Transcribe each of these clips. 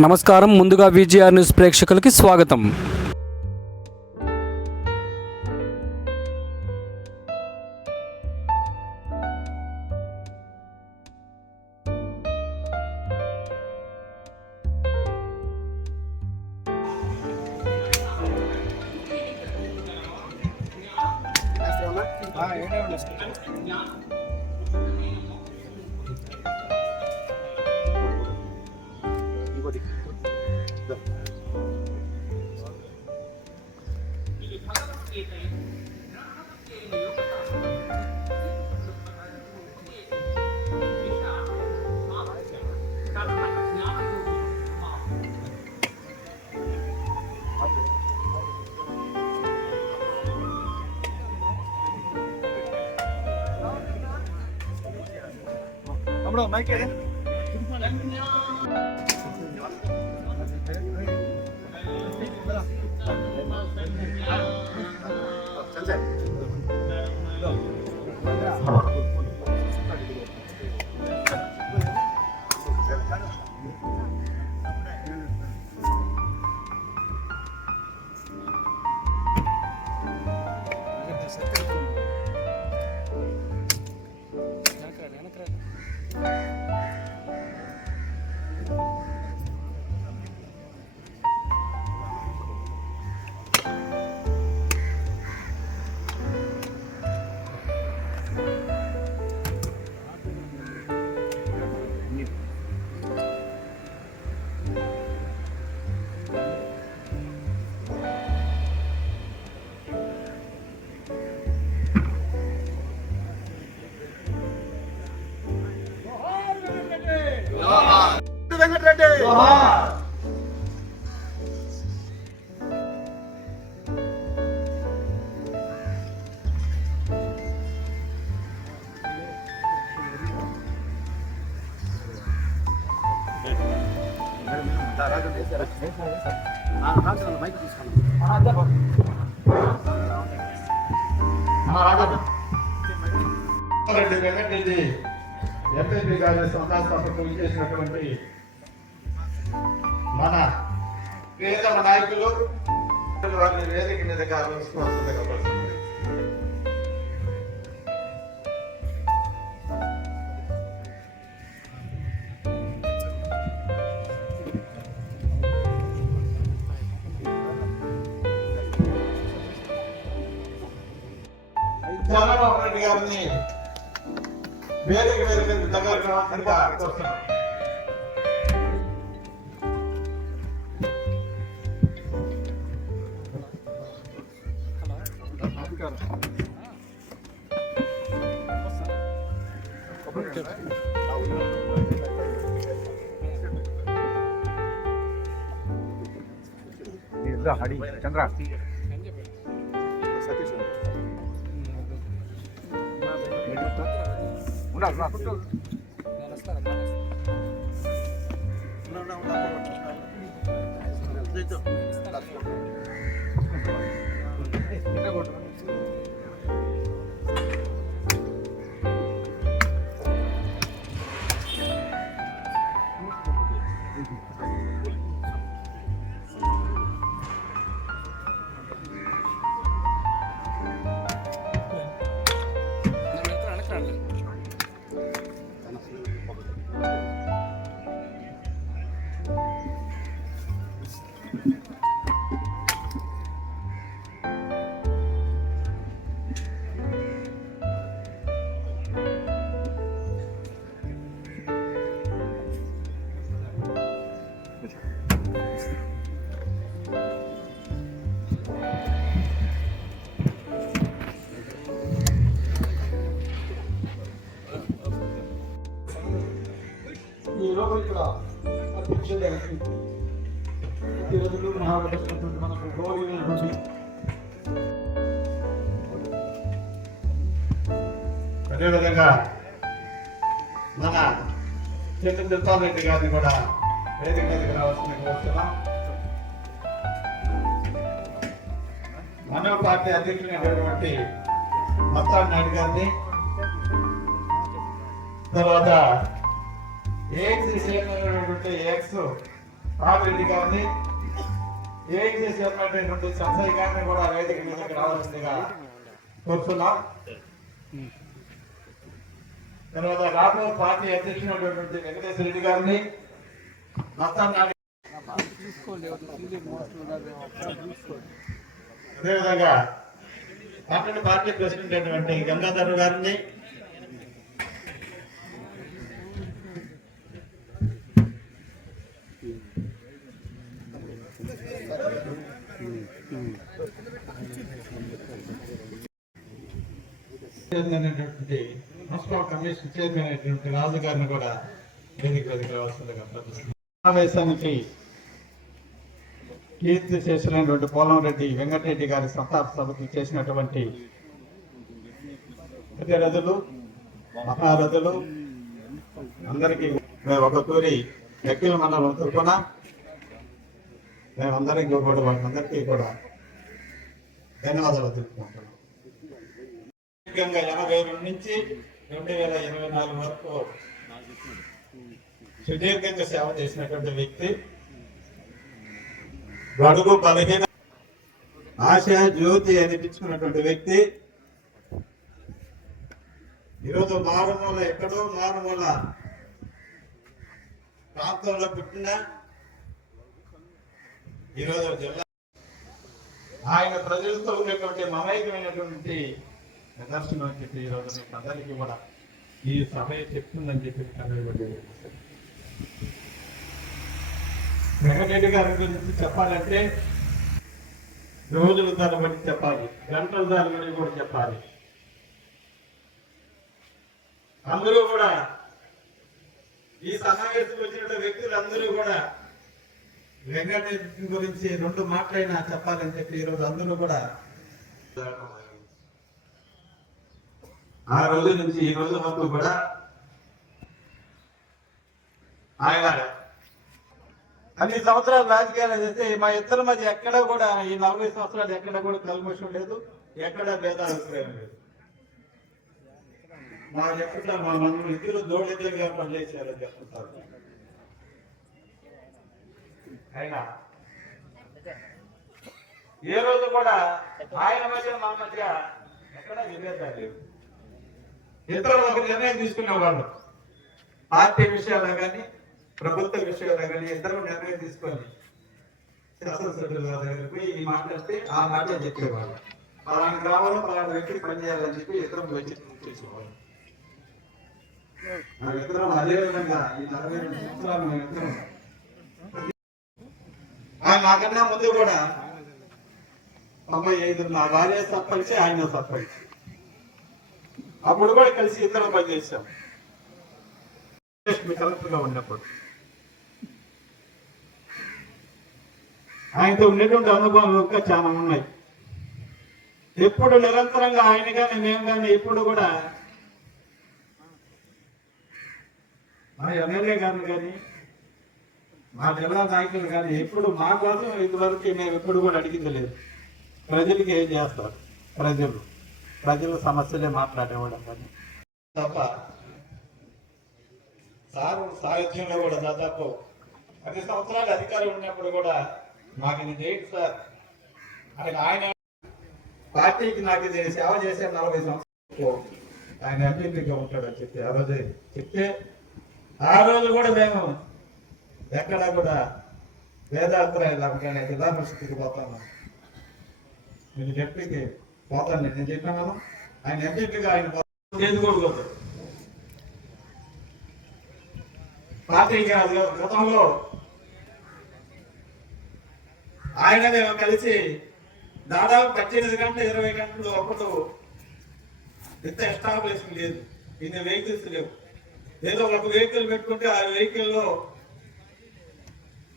నమస్కారం. ముందుగా VGR news ప్రేక్షకులకి స్వాగతం. Bro, mic ya. వెంకటరెడ్డి జోహార్. వెంకటరెడ్డి ఎంపీ గారి సంస్థాపకులు చేసినటువంటి మన ప్రియతమ నాయకులు వారిని వేదిక మీదగా ఆలోచించవలసిందిగా కోరుతున్నాను. చంద్రబాబు రెడ్డి గారిని వేదిక దగ్గర కోరుతున్నాను. చంద్ర ఈరోజు ఇక్కడ అధ్యక్షుడు ప్రతి రోజులు మహాబలిస్తున్నటువంటి మనకు గౌరవమైనటువంటి అదేవిధంగా మన చంద్రరెడ్డి గారిని కూడా వేదిక మీదకి రావాల్సిందిగా కోరుతున్నాం. మనవ పార్టీ అధ్యక్షుడైనటువంటి మత్తాడి నాయుడు గారిని, తర్వాత ఏఎక్స్ ఎక్స్ రామిరెడ్డి గారిని ఏఐసీ చైర్మన్ అయినటువంటి సంజయ్ గారిని కూడా వేదిక మీదకి రావాల్సిందిగా కోరుతున్నాం. తర్వాత రామూర్ పార్టీ అధ్యక్షుడైనటువంటి వెంకటేశ్వర రెడ్డి గారిని, అదేవిధంగా పట్టణ పార్టీ ప్రెసిడెంట్ అయినటువంటి గంగాధర్ గారిని, మున్సిపల్ కమిషన్ చైర్మన్ అయినటువంటి రాజు గారిని కూడా వేదిక రావాల్సిందిగా ప్రార్థిస్తున్నాం. సమావేశానికి కీర్తి చేసినటువంటి పోలంరెడ్డి వెంకటరెడ్డి గారి సంతాప సభకు చేసినటువంటి ప్రతిరథులు, మహారథులు అందరికీ ఒక తూరి వ్యక్తుల మండలం తరఫున మేమందరికీ కూడా వాళ్ళందరికీ కూడా ధన్యవాదాలు తెలుపుకుంటున్నాం. ముఖ్యంగా 82 నుంచి 2024 వరకు సుదీర్ఘంగా సేవ చేసినటువంటి వ్యక్తి, బడుగు బలహీన ఆశ జ్యోతి అనిపించుకున్నటువంటి వ్యక్తి, ఈరోజు మారుమూల ఎక్కడో మారుమూల ప్రాంతంలో పుట్టిన ఈరోజు జిల్లా ఆయన ప్రజలతో ఉన్నటువంటి మమైకమైనటువంటి నిదర్శనం అని చెప్పి ఈరోజు మీకు అందరికీ కూడా ఈ సభ చెప్తుందని చెప్పి వెంకటరెడ్డి గారి గురించి చెప్పాలంటే రోజుల తరబడి చెప్పాలి, గంటల తరబడి కూడా చెప్పాలి. అందరూ కూడా ఈ సమావేశం వచ్చిన వ్యక్తులందరూ కూడా వెంకటరెడ్డి గురించి 2 మాటలైనా చెప్పాలని చెప్పి ఈరోజు అందరూ కూడా ఆ రోజు నుంచి ఈ రోజు వరకు కూడా ఆయన అన్ని సంవత్సరాలు రాజకీయాలు చేస్తే మా ఇద్దరి మధ్య ఎక్కడ కూడా ఈ 40 సంవత్సరాలు ఎక్కడ కూడా కల్మషం లేదు, ఎక్కడ భేదాభిప్రాయం లేదు. మా చెప్తా మా మనం ఇద్దరు జోడిద్దరుగా పనిచేసారని చెప్తుంటారు. అయినా ఏ రోజు కూడా ఆయన మధ్య మా మధ్య ఎక్కడ విభేదాలు లేవు. ఇద్దరు ఒక నిర్ణయం తీసుకునేవాళ్ళు, పార్టీ విషయాల్లో కానీ ప్రభుత్వ విషయాల్లో కానీ ఇద్దరు నిర్ణయం తీసుకొని శాసనసభ్యుల దగ్గరికి పోయి ఈ మాట్లాడితే ఆ మాట చెప్పేవాళ్ళు. పలానా గ్రామంలో పలానా వ్యక్తి పనిచేయాలని చెప్పి ఇద్దరం వచ్చి చేసేవాళ్ళు. ఇద్దరం అదేవిధంగా ఈ 42 సంవత్సరాలు మేము ఇద్దరం నాకన్నా ముందు కూడా 95 నా భార్య సర్పంచ్, ఆయన సర్పంచ్. అప్పుడు కూడా కలిసి ఇద్దరం పనిచేసాం కలెక్టర్గా ఉన్నప్పుడు. ఆయనతో ఉండేటువంటి అనుభవాలు ఇంకా చాలా ఉన్నాయి. ఎప్పుడు నిరంతరంగా ఆయన కానీ మేము కానీ ఎప్పుడు కూడా మా ఎమ్మెల్యే గారిని కానీ మా జిల్లా నాయకులు కానీ ఎప్పుడు మా కోసం ఇంతవరకు మేము ఎప్పుడు కూడా అడిగింది లేదు. ప్రజలకి ఏం చేస్తారు, ప్రజల సమస్యలే మాట్లాడేవాళ్ళం కానీ తప్ప సాహిత్యంలో కూడా దాదాపు 10 సంవత్సరాలు అధికారం ఉన్నప్పుడు కూడా మాకు ఇది చేయదు సార్ అని ఆయన పార్టీకి నాకు ఇది సేవ చేసే 40 సంవత్సరాలు ఆయన ఎంపీగా ఉంటాడని చెప్పి ఆ రోజు చెప్తే ఆ రోజు కూడా మేము ఎక్కడా కూడా వేదాభిప్రాయం లేకుండా జిల్లా పరిస్థితికి పోతాను, నేను చెప్పికి పోతాను. నేను చెప్పాను ఆయన ఎంపీగా ఆయన చేసుకోకూడదు. పార్టీకి గతంలో ఆయన మేము కలిసి దాదాపు 18 గంటలు 20 గంటలు అప్పుడు ఇంత ఎస్టాబ్లిష్మెంట్ లేదు, ఇన్ని వెహికల్స్ లేవు. ఏదో ఒక వెహికల్ పెట్టుకుంటే ఆ వెహికల్లో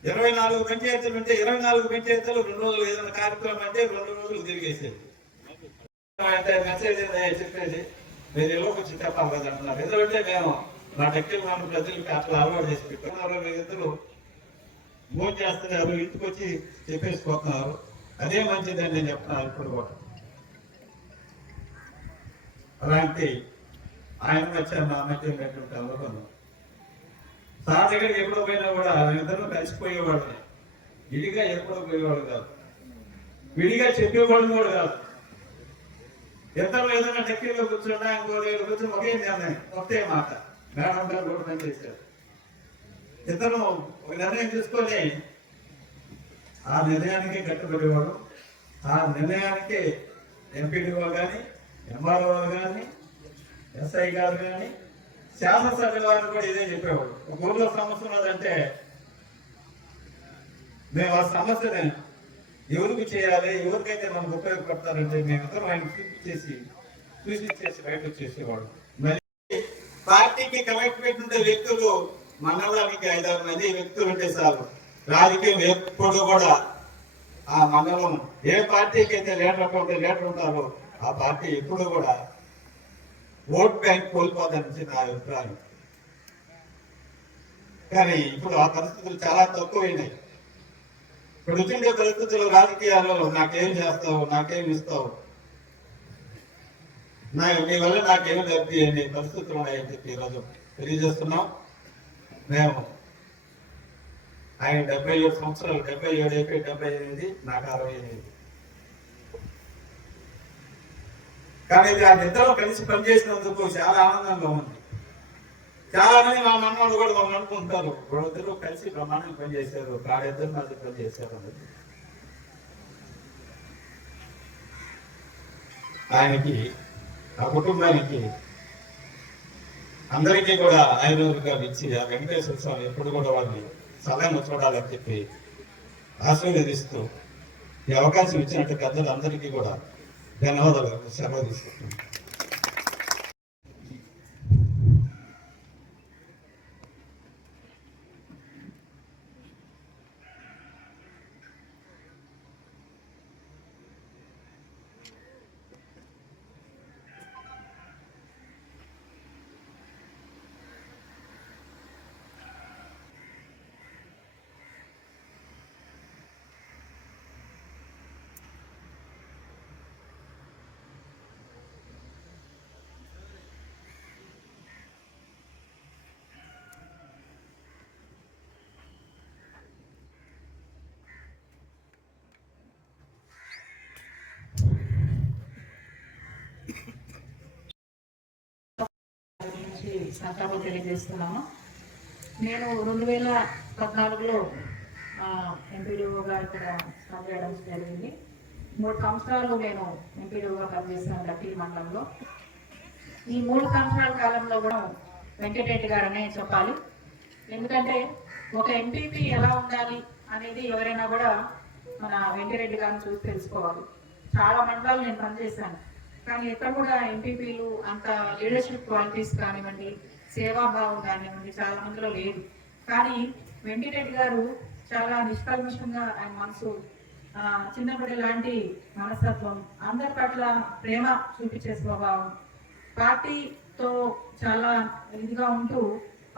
24 పంచాయతీలు ఉంటే 24 పంచాయతీలు 2 రోజులు ఏదైనా కార్యక్రమం అంటే 2 రోజులు తిరిగేసేది. మెసేజ్ చెప్పేది మీరు ఇళ్ళకి వచ్చి చెప్పాలి కదా అంటున్నారు. ఎందుకంటే మేము మా టెక్నికల్ మన ప్రజలకి అట్లా అలవాటు చేసి పెట్టాము. 40 ఇద్దరు ఫోన్ చేస్తున్నారు, ఇంటికి వచ్చి చెప్పేసిపోతున్నారు. అదే మంచిదని నేను చెప్తున్నాను ఇప్పుడు కూడా. అలాంటి ఆయన వచ్చారు మా మధ్య ఉన్నటువంటి అనుభవం సార్ దగ్గరికి ఎప్పుడు పోయినా కూడా మేమిద్దరం కలిసిపోయేవాడు. విడిగా ఎప్పుడు పోయేవాడు కాదు, విడిగా చెప్పేవాడు కూడా కాదు. ఇద్దరు ఏదైనా టెక్కీలో కూర్చున్నా ఇంకో దగ్గర కూర్చొని ఒకే నిర్ణయం, ఒకే మాట. మేడం గారు కూడా పనిచేశారు. ఇద్దరు ఒక నిర్ణయం తీసుకొని ఆ నిర్ణయానికి కట్టుబడేవాడు. ఆ నిర్ణయానికి ఎంపీడీఓ కానీ, ఎంఆర్ఓ కానీ, ఎస్ఐ గారు కానీ, శాసనసభ్యుల వారు కూడా ఇదే చెప్పేవాడు. ఒక ఊర్లో సమస్య ఉన్నదంటే మేము ఆ సమస్యని ఎవరికి చేయాలి, ఎవరికైతే మనకు ఉపయోగపడతారంటే మేమిద్దరం ఆయన సూచించేసి బయట వచ్చేసేవాడు. మళ్ళీ పార్టీకి కమిట్మెంట్ ఉండే వ్యక్తులు మండలానికి 5-6 మంది వ్యక్తులు ఉంటే చాలు. రాజకీయం ఎప్పుడు కూడా ఆ మండలం ఏ పార్టీకి అయితే లీడర్ ఉంటారో ఆ పార్టీ ఎప్పుడు కూడా ఓట్ బ్యాంక్ కోల్పోదని నా అభిప్రాయం. కానీ ఇప్పుడు ఆ పరిస్థితులు చాలా తక్కువైనాయి. ఇప్పుడు వచ్చిండే పరిస్థితులు రాజకీయాల్లో నాకేం చేస్తావు, నాకేం ఇస్తావు, నీ వల్ల నాకేం లబ్ధి అనే పరిస్థితులు ఉన్నాయని చెప్పి ఈరోజు తెలియజేస్తున్నాం. మేము ఆయన 77 సంవత్సరాలు, 77 అయిపోయి 78, నాకు 68. కానీ ఆ ఇద్దరు కలిసి పనిచేసినందుకు చాలా ఆనందంగా ఉంది. చాలా మంది మా మనవాళ్ళు కూడా మమ్మల్ని అనుకుంటారు, ఇద్దరు కలిసి బ్రహ్మాండంగా పనిచేశారు, కాడిద్దరు మళ్ళీ పనిచేశారు. ఆయనకి, ఆ కుటుంబానికి అందరికీ కూడా ఆయుర్వేదిగా ఇచ్చి ఆ వెంకటేశ్వర స్వామి ఎప్పుడు కూడా వాళ్ళని సలహా చూడాలని చెప్పి ఆశీర్వదిస్తూ ఈ అవకాశం ఇచ్చినట్టు పెద్దలు అందరికీ కూడా ధన్యవాదాలు సెలవు తీసుకుంటున్నాను. సంతాపం తెలియజేస్తున్నాము. నేను 2014లో ఎంపీడీఓగా ఇక్కడ పనిచేయడం జరిగింది. 3 సంవత్సరాలు నేను ఎంపీడీఓగా పనిచేస్తాను దట్టిల్ మండలంలో. ఈ 3 సంవత్సరాల కాలంలో కూడా వెంకటరెడ్డి గారనే చెప్పాలి. ఎందుకంటే ఒక ఎంపీపీ ఎలా ఉండాలి అనేది ఎవరైనా కూడా మన వెంకటరెడ్డి గారిని చూసి తెలుసుకోవాలి. చాలా మండలాలు నేను పనిచేశాను, కానీ ఎక్కడ కూడా ఎంపీపీలు అంత లీడర్షిప్ క్వాలిటీస్ కానివ్వండి, సేవాభావం కానివ్వండి చాలా మందిలో లేదు. కానీ వెంకటరెడ్డి గారు చాలా నిష్కల్మషంగా ఆయన మనసు, చిన్నప్పటి లాంటి మనస్తత్వం, అందరి పట్ల ప్రేమ చూపించే స్వభావం, పార్టీతో చాలా ఇదిగా ఉంటూ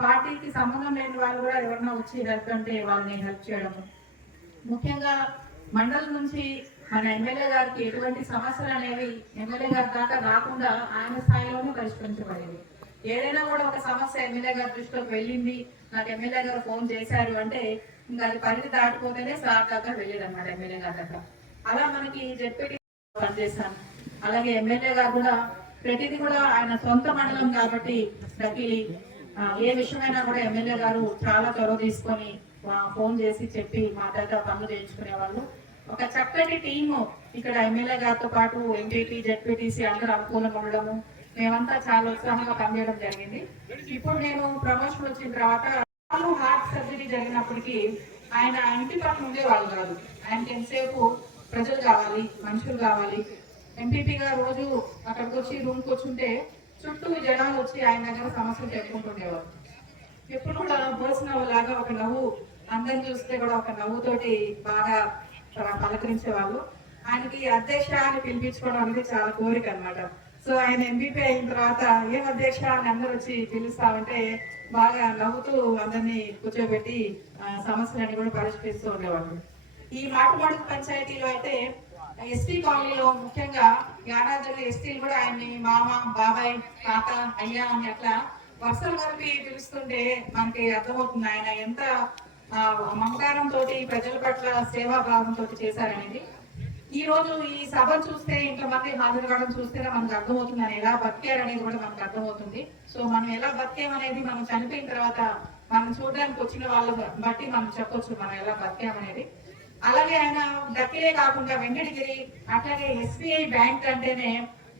పార్టీకి సంబంధం లేని వాళ్ళు కూడా ఎవరన్నా వచ్చి హెల్ప్ అంటే వాళ్ళని హెల్ప్ చేయడం. ముఖ్యంగా మండలం నుంచి మన ఎమ్మెల్యే గారికి ఎటువంటి సమస్యలు అనేవి ఎమ్మెల్యే గారి దాకా రాకుండా ఆయన స్థాయిలోనే పరిష్కరించబడేది. ఏదైనా కూడా ఒక సమస్య ఎమ్మెల్యే గారి దృష్టిలోకి వెళ్ళింది, నాకు ఎమ్మెల్యే గారు ఫోన్ చేశారు అంటే ఇంకా అది పరిధి దాటిపోతేనే సార్ దాకా వెళ్ళేది అనమాట ఎమ్మెల్యే గారి దగ్గర. అలా మనకి జెడ్పీటీ పనిచేశాను. అలాగే ఎమ్మెల్యే గారు కూడా ప్రతిదీ కూడా ఆయన సొంత మండలం కాబట్టి ప్రతిదీ ఏ విషయమైనా కూడా ఎమ్మెల్యే గారు చాలా చొరవ తీసుకొని ఫోన్ చేసి చెప్పి మా దగ్గర పనులు చేయించుకునే వాళ్ళు. ఒక చక్కటి టీము ఇక్కడ ఎమ్మెల్యే గారితో పాటు ఎంపీపీ, జెడ్పీటీసీ అందరూ అనుకూలంగా ఉండడము, మేమంతా చాలా ఉత్సాహంగా పనిచేయడం జరిగింది. ఇప్పుడు నేను ప్రమోషన్ వచ్చిన తర్వాత హార్ట్ సర్జరీ జరిగినప్పటికీ ఆయన ఇంటి పక్కన ఉండేవాళ్ళు కాదు. ఆయనకి ఎంతసేపు ప్రజలు కావాలి, మనుషులు కావాలి. ఎంపీపీగా రోజు అక్కడికి వచ్చి రూమ్కి వచ్చుంటే చుట్టూ జనాలు వచ్చి ఆయన దగ్గర సమస్యలు చెప్పుకుంటుండేవారు. ఎప్పుడు కూడా పర్సనల్ లాగా ఒక నవ్వు, అందరిని చూస్తే కూడా ఒక నవ్వుతోటి బాగా పలకరించేవాళ్ళు. ఆయనకి అధ్యక్ష అని పిలిపించుకోవడం అనేది చాలా కోరిక అనమాట. సో ఆయన ఎంపీపీ అయిన తర్వాత ఏం అధ్యక్ష అని అందరు వచ్చి పిలుస్తామంటే బాగా నవ్వుతూ అందరినీ కూర్చోబెట్టి సమస్యలన్నీ కూడా పరిష్కరిస్తూ ఉండేవాళ్ళు. ఈ మాటమాడుకు పంచాయతీలో అయితే ఎస్టీ కాలనీలో ముఖ్యంగా యానాదులు ఎస్టీలు కూడా ఆయన్ని మామ, బాబాయ్, తాత, అయ్యా అని అట్లా వరుసలు కలిపి పిలుస్తుంటే మనకి అర్థమవుతుంది ఆయన ఎంత మమకారంతో ప్రజల పట్ల సేవాభావంతో చేశారనేది. ఈ రోజు ఈ సభ చూస్తే ఇంతమంది హాజరు కావడం చూస్తేనే మనకు అర్థమవుతుంది ఆయన ఎలా బతికారనేది కూడా మనకు అర్థమవుతుంది. సో మనం ఎలా బతికామనేది మనం చనిపోయిన తర్వాత మనం చూడడానికి వచ్చిన వాళ్ళ బట్టి మనం చెప్పొచ్చు మనం ఎలా బతికామనేది. అలాగే ఆయన దక్కిలే కాకుండా వెంకటగిరి అట్లాగే SBI బ్యాంక్ అంటేనే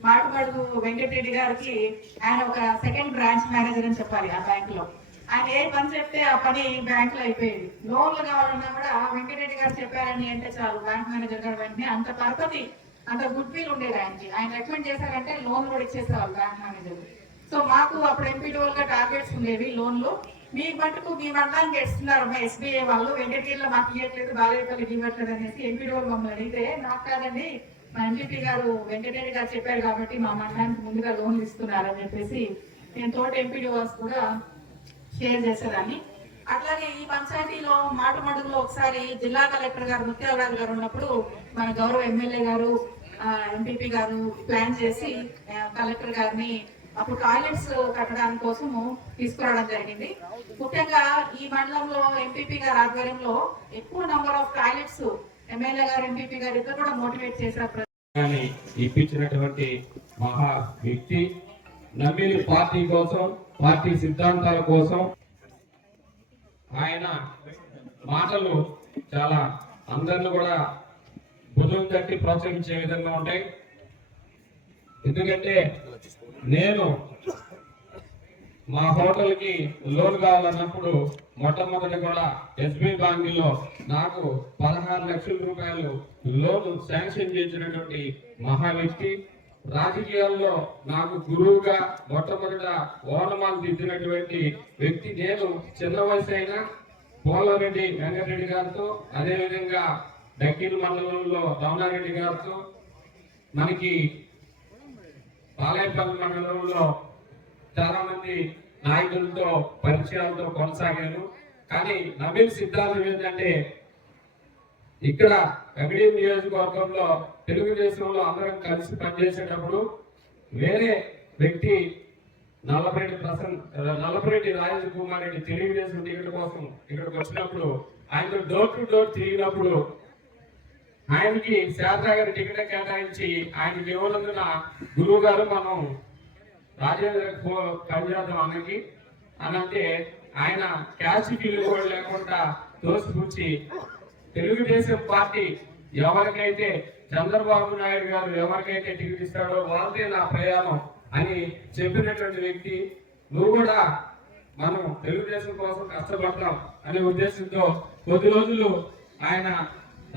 మాటుమడుగు వెంకటరెడ్డి గారికి ఆయన ఒక సెకండ్ బ్రాంచ్ మేనేజర్ అని చెప్పాలి. ఆ బ్యాంక్ లో ఆయన ఏ పని చెప్తే ఆ పని బ్యాంక్ లో అయిపోయేది. లోన్లు కావాలన్నా కూడా వెంకటరెడ్డి గారు చెప్పారని అంటే చాలు బ్యాంక్ మేనేజర్ గారు వెంటనే అంత పరపతి అంత గుడ్ విల్ ఉండేది ఆయనకి. ఆయన రికమెండ్ చేశారంటే లోన్ కూడా ఇచ్చేసేవాళ్ళు బ్యాంక్ మేనేజర్. సో మాకు అప్పుడు ఎంపీడీఓ గా టార్గెట్స్ ఉండేవి లోన్లు. మీకు మటుకు మీ మండలానికి ఇస్తున్నారు మా SBI వాళ్ళు, వెంకటగిరిలో మాకు ఇవ్వట్లేదు, బాలేపల్లికి ఇవ్వట్లేదు అనేసి ఎంపీడీఓ మమ్మల్ని అడిగితే నాకు కాదండి మా ఎంపీపీ గారు వెంకటరెడ్డి గారు చెప్పారు కాబట్టి మా మండలానికి ముందుగా లోన్లు ఇస్తున్నారని చెప్పేసి నేను తోట ఎంపీడీఓస్ కూడా షేర్ చేసేదాన్ని. అట్లాగే ఈ పంచాయతీలో మాటుమడుగులో ఒకసారి జిల్లా కలెక్టర్ గారు ముత్యాలరాజు గారు ఉన్నప్పుడు మన గౌరవ ఎమ్మెల్యే గారు ఎంపీపీ గారు ప్లాన్ చేసి కలెక్టర్ గారిని అప్పుడు టాయిలెట్స్ కట్టడానికి కోసము తీసుకురావడం జరిగింది. ముఖ్యంగా ఈ మండలంలో ఎంపీపీ గారి ఆధ్వర్యంలో ఎక్కువ నంబర్ ఆఫ్ టాయిలెట్స్ ఎమ్మెల్యే గారు ఎంపీపీ గారు ఇద్దరు కూడా మోటివేట్ చేశారు. ఇప్పించినటువంటి మహా వ్యక్తి, నమ్మిలి పార్టీ కోసం, పార్టీ సిద్ధాంతాల కోసం ఆయన మాటలు చాలా అందరిని కూడా భుజం తట్టి ప్రోత్సహించే విధంగా ఉంటాయి. ఎందుకంటే నేను మా హోటల్కి లోన్ కావాలన్నప్పుడు మొట్టమొదటి కూడా SBI బ్యాంకులో నాకు 16 లక్షల రూపాయలు లోన్ శాంక్షన్ చేసినటువంటి మహా వ్యక్తి. రాజకీయాల్లో నాకు గురువుగా మొట్టమొదట ఓనమాలు దిద్దినటువంటి వ్యక్తి నేను. చిన్న వయసు అయినా పోలారెడ్డి వెంకటరెడ్డి గారితో, అదేవిధంగా దక్కిల్ మండలంలో రమణారెడ్డి గారితో, మనకి బాలేపల్లి మండలంలో చాలా మంది నాయకులతో పరిచయాలతో కొనసాగాను. కానీ నవీన్ సిద్ధాంతం ఏంటంటే ఇక్కడ వెంకటగిరి నియోజకవర్గంలో తెలుగుదేశంలో అందరం కలిసి పనిచేసేటప్పుడు వేరే వ్యక్తి నల్లపరెడ్డి రాజేంద్ర కుమార్ రెడ్డి తెలుగుదేశం టికెట్ కోసం ఇక్కడికి వచ్చినప్పుడు ఆయనతో డోర్ టు డోర్ తిరిగినప్పుడు ఆయనకి శారదా గారి టికెట్ కేటాయించి ఆయనకి ఇవ్వనందున గురువు గారు మనం రాజేంద్ర పనిచేద్దాం అన్నకి అనంటే ఆయన క్యాష్ బిల్లు కూడా లేకుండా తోసిపుచ్చి తెలుగుదేశం పార్టీ ఎవరికైతే చంద్రబాబు నాయుడు గారు ఎవరికైతే టికెట్ ఇస్తాడో వాళ్ళదే నా ప్రయాణం అని చెప్పినటువంటి వ్యక్తి. నువ్వు కూడా మనం తెలుగుదేశం కోసం కష్టపడతాం అనే ఉద్దేశంతో కొద్ది రోజులు ఆయన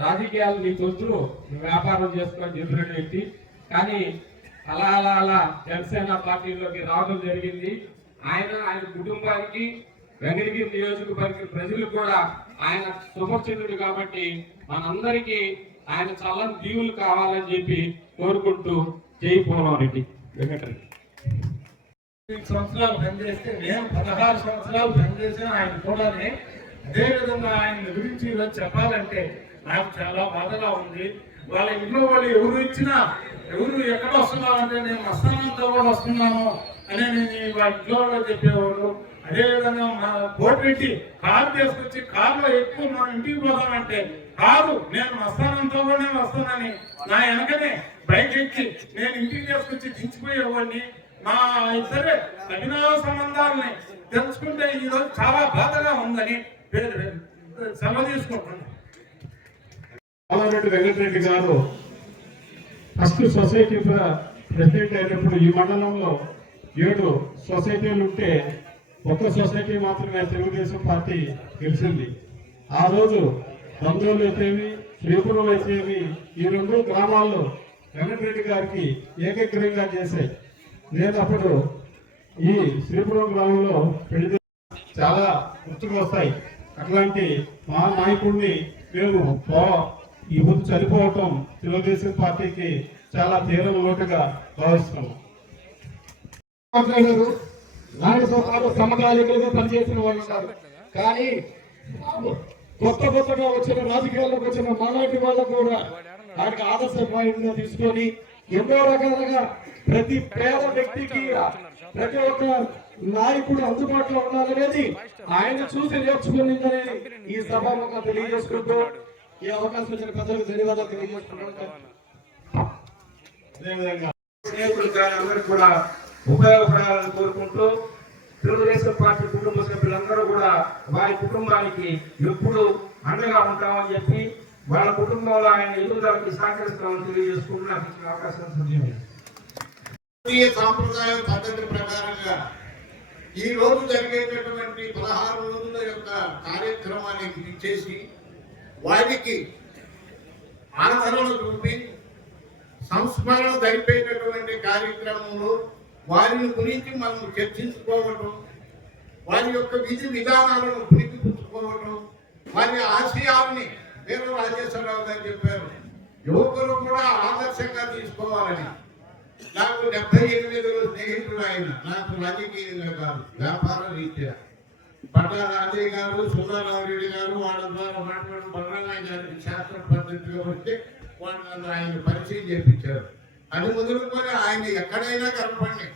రాజకీయాలు నీ తొత్తులు వ్యాపారం చేసుకొని చెప్పిన వ్యక్తి. కానీ అలా అలా అలా జనసేన పార్టీలోకి రావడం జరిగింది. ఆయన కుటుంబానికి వెంకటగిరి నియోజకవర్గ ప్రజలకు కూడా ఆయన సుపరిచితుడు కాబట్టి మనందరికీ ఆయన చల్లని దీవులు కావాలని చెప్పి కోరుకుంటూ జై పోలవరెడ్డి వెంకటరెడ్డి. 5 సంవత్సరాలు పనిచేస్తే నేను 16 సంవత్సరాలు పనిచేసిన ఆయన కూడా అదేవిధంగా ఆయన గురించి ఈరోజు చెప్పాలంటే నాకు చాలా బాధగా ఉంది. వాళ్ళ ఇంట్లో వాళ్ళు ఎవరు ఇచ్చినా ఎవరు ఎక్కడ వస్తున్నారంటే నేను మస్తానంతో కూడా వస్తున్నాను అని నేను వాళ్ళ ఇంట్లో చెప్పేవాడు. అదేవిధంగా మా కోటిరెడ్డి కారు తీసుకొచ్చి కారులో ఎక్కువ మనం ఇంటికి పోతామంటే కారు నేను మస్తానంతో కూడా వస్తానని నా వెనకనే బైక్ ఎక్కి నేను ఇంటికి తీసుకొచ్చి దించిపోయేవాడిని. మా ఇద్దరే అభినవ సంబంధాలని తెలుసుకుంటే ఈరోజు చాలా బాధగా ఉందని సెలవు తీసుకుంటున్నాను. పోలారెడ్డి వెంకటరెడ్డి గారు ఫస్ట్ సొసైటీ ప్రెసిడెంట్ అయినప్పుడు ఈ మండలంలో 7 సొసైటీలు ఉంటే ఒక్క సొసైటీ మాత్రమే తెలుగుదేశం పార్టీ గెలిచింది. ఆ రోజు బంధువులు అయితేవి, శ్రీపురం అయితేవి, ఈ 2 గ్రామాల్లో వెంకటరెడ్డి గారికి ఏకగ్రీవంగా చేశాయి. నేను అప్పుడు ఈ శ్రీపురం గ్రామంలో పెళ్లి చాలా గుర్తుకు వస్తాయి. అట్లాంటి మా నాయకుడిని మేము ఈ ముందు చనిపోవటం తెలుగుదేశం పార్టీకి చాలా తీవ్ర లోటుగా భావిస్తున్నాము. మాట్లాడారు, నాయుడుతో పాటు సమకాలీకులుగా పనిచేసిన వాళ్ళు ఉన్నారు. కానీ కొత్తగా వచ్చిన రాజకీయాల్లోకి వచ్చిన మాలాంటి వాళ్ళు కూడా వాటికి ఆదర్శప్రాయంగా తీసుకొని ఎన్నో రకాలుగా ప్రతి పేద వ్యక్తికి ప్రతి ఒక్క నాయకుడు అందుబాటులో ఉండాలనేది ఆయన చూసి నేర్చుకునిందని ఈ సభాముఖంగా తెలియజేసుకుంటూ ఈ అవకాశం ఇచ్చిన ప్రజలకు ధన్యవాదాలు తెలియజేసుకుంటున్నాను. అదేవిధంగా స్నేహితులు కానీ అందరికీ కూడా ఉపయోగపడాలని కోరుకుంటూ తెలుగుదేశం పార్టీ కుటుంబ సభ్యులందరూ కూడా వారి కుటుంబానికి ఎప్పుడు అండగా ఉంటామని చెప్పి వాళ్ళ కుటుంబంలో ఆయన ఎదుగుదలకి సహకరిస్తామని తెలియజేసుకుంటూ నాకు ఇచ్చిన అవకాశం సాంప్రదాయ పద్ధతి ప్రకారంగా ఈ రోజు జరిగేటటువంటి 16 రోజుల యొక్క కార్యక్రమానికి ఇచ్చేసి వారికి ఆదరణ చూపి సంస్మరణ జరిపేటటువంటి కార్యక్రమంలో వారిని గురించి మనం చర్చించుకోవటం, వారి యొక్క విధి విధానాలను పుణికిపుచ్చుకోవటం, వారి ఆశయాల్ని వీర రాజేశ్వరరావు గారు చెప్పారు, యువకులు కూడా ఆదర్శంగా తీసుకోవాలని. నాకు 78లో స్నేహితుడు ఆయన, నాకు రాజకీయంగా కాదు వ్యాపార రీత్యా. పట్టాల రాజయ్య గారు, సుందరరామరెడ్డి గారు వాళ్ళ ద్వారా మాట్లాడిన బలరామయ్య గారికి శాస్త్ర పద్ధతిగా వస్తే వాళ్ళు నన్ను ఆయన పరిచయం చేయించారు. అది మొదలుకొని ఆయన ఎక్కడైనా కనపడి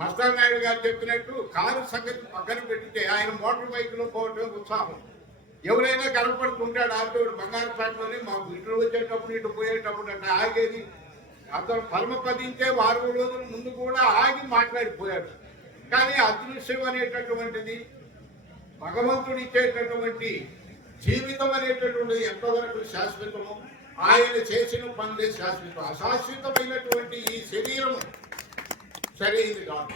మస్తాన్ నాయుడు గారు చెప్పినట్టు కారు సంగతి పక్కన పెట్టితే ఆయన మోటార్ బైక్లో పోవటం ఉత్సాహం. ఎవరైనా కనపడుతుంటాడు ఆటోడు బంగారుపేటలోనే మాకు ఇటు వచ్చేటప్పుడు ఇటు పోయేటప్పుడు అంటే ఆగేది. అతను పరమపదించే 6 రోజుల ముందు కూడా ఆగి మాట్లాడిపోయాడు. కానీ అదృశ్యం అనేటటువంటిది, భగవంతుడు ఇచ్చేటటువంటి జీవితం అనేటటువంటిది ఎంతవరకు శాశ్వతము, ఆయన చేసిన పనులే శాశ్వతం. అశాశ్వతమైనటువంటి ఈ శరీరము సరైనది కాదు,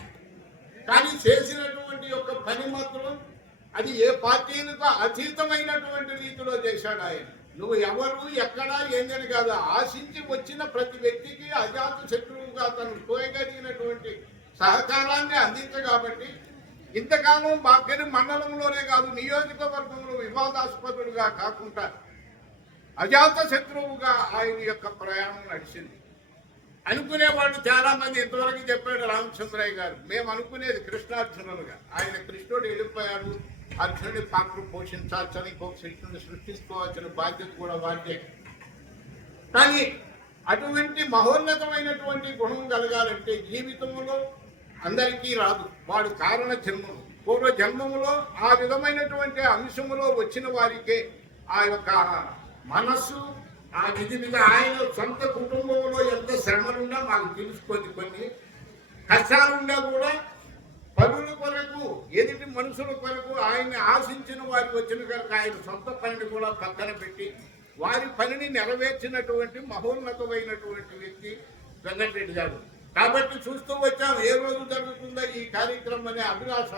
కానీ చేసినటువంటి యొక్క పని మాత్రం అది ఏ పార్టీలకు అతీతమైనటువంటి రీతిలో చేశాడు ఆయన. నువ్వు ఎవరు ఎక్కడ ఏందని కాదు, ఆశించి వచ్చిన ప్రతి వ్యక్తికి అజాత శత్రువుగా తను తోయగలిగినటువంటి సహకారాన్ని అందించగాబట్టి ఇంతకాలం బాగ్గరి మండలంలోనే కాదు నియోజకవర్గంలో వివాదాస్పదుడుగా కాకుండా అజాత శత్రువుగా ఆయన యొక్క ప్రయాణం నడిచింది. అనుకునేవాళ్ళు చాలా మంది ఇంతవరకు చెప్పాడు రామచంద్రయ్య గారు, మేము అనుకునేది కృష్ణార్జునులుగా. ఆయన కృష్ణుడు వెళ్ళిపోయాడు, అర్జునుడి పాత్ర పోషించాల్సిన ఇంకొక శిష్యుని సృష్టించుకోవాల్సిన బాధ్యత కూడా వారిదే. కానీ అటువంటి మహోన్నతమైనటువంటి గుణం కలగాలంటే జీవితంలో అందరికీ రాదు. వాడు కారణ జన్మము, పూర్వ జన్మములో ఆ విధమైనటువంటి అంశములో వచ్చిన వారికే ఆ యొక్క మనస్సు, ఆ విధి మీద ఆయన సొంత కుటుంబంలో ఎంత శ్రమలున్నా మాకు తెలుసుకొని, కొన్ని కష్టాలున్నా కూడా పనుల కొరకు ఎదుటి మనుషుల కొరకు ఆయన్ని ఆశించిన వారి వచ్చిన కనుక ఆయన సొంత పనిని కూడా పక్కన పెట్టి వారి పనిని నెరవేర్చినటువంటి మహోన్నతమైనటువంటి వ్యక్తి వెంకటరెడ్డి గారు. కాబట్టి చూస్తూ వచ్చాం ఏ రోజు జరుగుతుందో ఈ కార్యక్రమం అనే అభిలాష.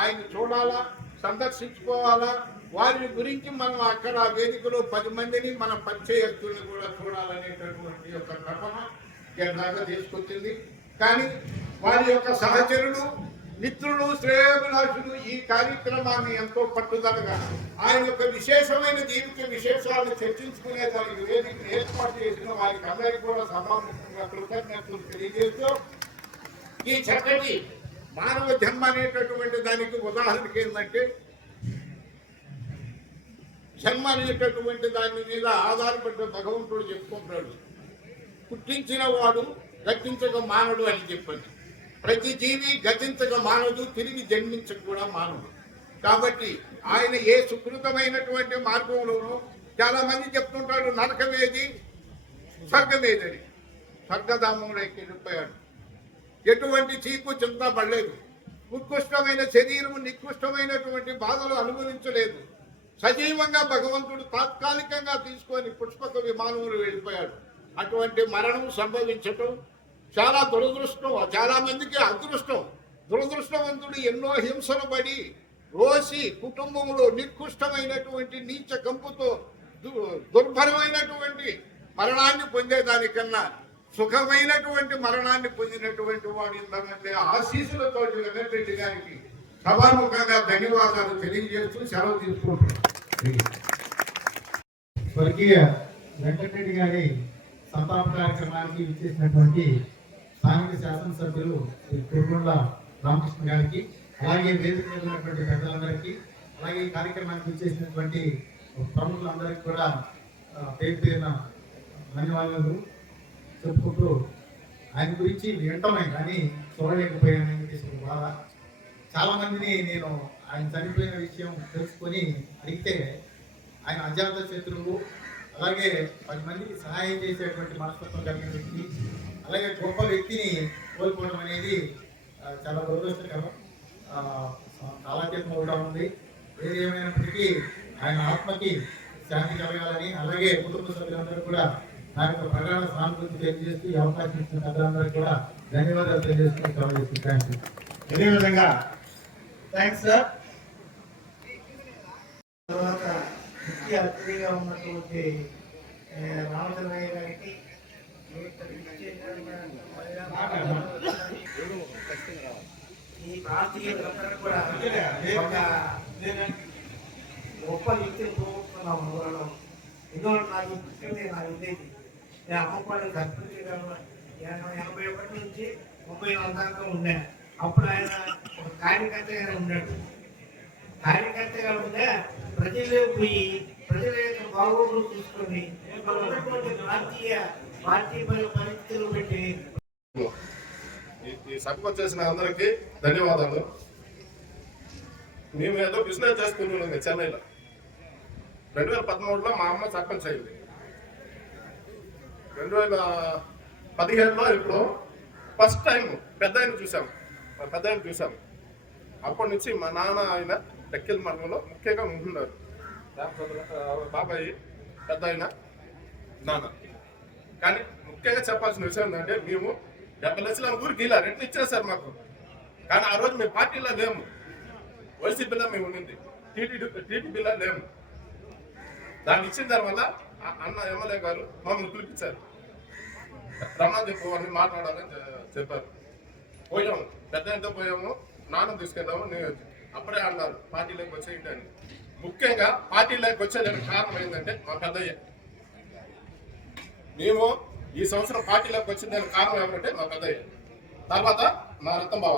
ఆయన చూడాలా, సందర్శించుకోవాలా, వారి గురించి మనం అక్కడ వేదికలో 10 మందిని మన పరిచయస్తుల్ని కూడా చూడాలనేటటువంటి యొక్క తపన దాకా తీసుకొచ్చింది. కానీ వారి యొక్క సహచరులు, మిత్రులు, శ్రేయోభిలాషులు ఈ కార్యక్రమాన్ని ఎంతో పట్టుదలగా ఆయన యొక్క విశేషమైన జీవిత విశేషాలను చర్చించుకునే దానికి వేదిక ఏర్పాటు చేసిన వారికి అందరికీ కూడా సభాముఖంగా కృతజ్ఞతలు తెలియజేస్తూ, ఈ చక్కటి మానవ జన్మ అనేటటువంటి దానికి ఉదాహరణకి ఏంటంటే, జన్మ అనేటటువంటి దాని మీద ఆధారపడ్డ భగవంతుడు చెప్పుకుంటాడు, పుట్టించిన వాడు గతించక మానడు అని చెప్పండి. ప్రతి జీవి గతించక మానదు, తిరిగి జన్మించక కూడా మానడు. కాబట్టి ఆయన ఏ సుకృతమైనటువంటి మార్గంలోనూ చాలా మంది చెప్తుంటాడు నరకమేది స్వర్గమేదని. స్వర్గధామంలోకి వెళ్ళిపోయాడు, ఎటువంటి చీకు చింత పడలేదు, ఉత్కృష్టమైన శరీరము నికృష్టమైనటువంటి బాధలు అనుభవించలేదు. సజీవంగా భగవంతుడు తాత్కాలికంగా తీసుకొని పుష్పక విమానంలో వెళ్ళిపోయాడు. అటువంటి మరణం సంభవించటం చాలా దురదృష్టం, చాలా మందికి అదృష్టం. దురదృష్టవంతుడు ఎన్నో హింసలు పడి రోసి కుటుంబంలో నికృష్టమైనటువంటి నీచ కంపుతో దుర్భరమైనటువంటి మరణాన్ని పొందేదానికన్నా సుఖమైనటువంటి మరణాన్ని పొందినటువంటి వాడు ఇంతకంటే ఆశీస్సులతో వెంకటరెడ్డి గారికి సభాముఖంగా ధన్యవాదాలు తెలియజేస్తూ సెలవు తీసుకుంటున్నాను. స్వర్గీయ వెంకటరెడ్డి గారి సంతాప కార్యక్రమానికి విచ్చేసినటువంటి స్థానిక శాసనసభ్యులు శ్రీ కురుగొండ్ల రామకృష్ణ గారికి, అలాగే వేదిక మీద ఉన్నటువంటి పెద్దలందరికీ, అలాగే ఈ కార్యక్రమానికి విచ్చేసినటువంటి ప్రముఖులందరికీ కూడా పేరు పేరున ధన్యవాదాలు చెప్పుకుంటూ, ఆయన గురించి వింటమే కానీ చూడలేకపోయానని చెప్పేసి ఒక బాధ. చాలా మందిని నేను ఆయన చనిపోయిన విషయం తెలుసుకొని అడిగితే ఆయన అజాత శత్రువు, అలాగే 10 మందికి సహాయం చేసేటువంటి మనస్తత్వం కలిగిన వ్యక్తి, అలాగే గొప్ప వ్యక్తిని కోల్పోవడం అనేది చాలా దురదృష్టకరం. కాలక్షేపం అవుతా ఉంది. ఏది ఏమైనప్పటికీ ఆయన ఆత్మకి శాంతి కలగాలని, అలాగే కుటుంబ సభ్యులందరూ కూడా నా యొక్క ప్రగాఢ సానుభూతి తెలియజేస్తూ ఈ అవకాశం ఇచ్చిన పెద్దలందరూ కూడా ధన్యవాదాలు తెలియజేస్తూ సెలవు. Thank you. అదేవిధంగా థ్యాంక్స్ సార్. తర్వాత ముఖ్య అతిథిగా ఉన్నటువంటి రామచంద్రయ్య గారికి, ఈ ప్రాంతీయులందరూ కూడా ఒక గొప్ప వ్యక్తిని పోగొట్టుకున్నాం ఊళ్ళో. ఎందుకంటే నాకు పుస్తకమే నాకు ఉండేది. నేను అమ్మపాడు గర్భిణీగా 81 నుంచి 34 దాకా ఉన్నాను. అప్పుడు ఆయన ఒక కార్యకర్తగా ఉన్నాడు. కార్యకర్తగా ఉంటే ప్రజలు పోయి ప్రజల యొక్క బాగోగులు చూసుకొని ఉన్నటువంటి పార్టీ పరిస్థితులు పెట్టి ఈ సభకు వచ్చేసిన అందరికీ ధన్యవాదాలు. మేము ఏదో బిజినెస్ చేసుకుంటున్నాం చెన్నైలో. 2013లో మా అమ్మ సర్పంచ్ అయింది. 2017లో ఇప్పుడు ఫస్ట్ టైం పెద్ద ఆయన చూసాము. అప్పటి నుంచి మా నాన్న ఆయన టెక్కిల్ మండలంలో ముఖ్యంగా ఉంటున్నారు. బాబాయ్ పెద్ద ఆయన నాన్న. కానీ ముఖ్యంగా చెప్పాల్సిన విషయం ఏంటంటే మేము 70 లక్షల ఊరికి ఇలా రెంట్లు ఇచ్చేసారు మాకు. కానీ ఆ రోజు మేము పార్టీలో లేము, వైసీపీలో మేము ఉండింది, టీడీపీలో లేము. దాన్ని ఇచ్చిన తర్వాత అన్న ఎమ్మెల్యే గారు మమ్మల్ని పిలిపించారు. రమ్మని చెప్పి వారిని మాట్లాడాలని చెప్పారు. పోయాము, పెద్ద ఎంతో పోయాము, నాన్న తీసుకెళ్దాము. నేను అప్పుడే అన్నారు పార్టీలోకి వచ్చేయండి అని. ముఖ్యంగా పార్టీలోకి వచ్చేదానికి కారణం ఏంటంటే మా పెద్దయ్య. మేము ఈ సంవత్సరం పార్టీలోకి వచ్చిందానికి కారణం ఏమంటే మా పెద్దయ్య, తర్వాత మా రత్నం బావ.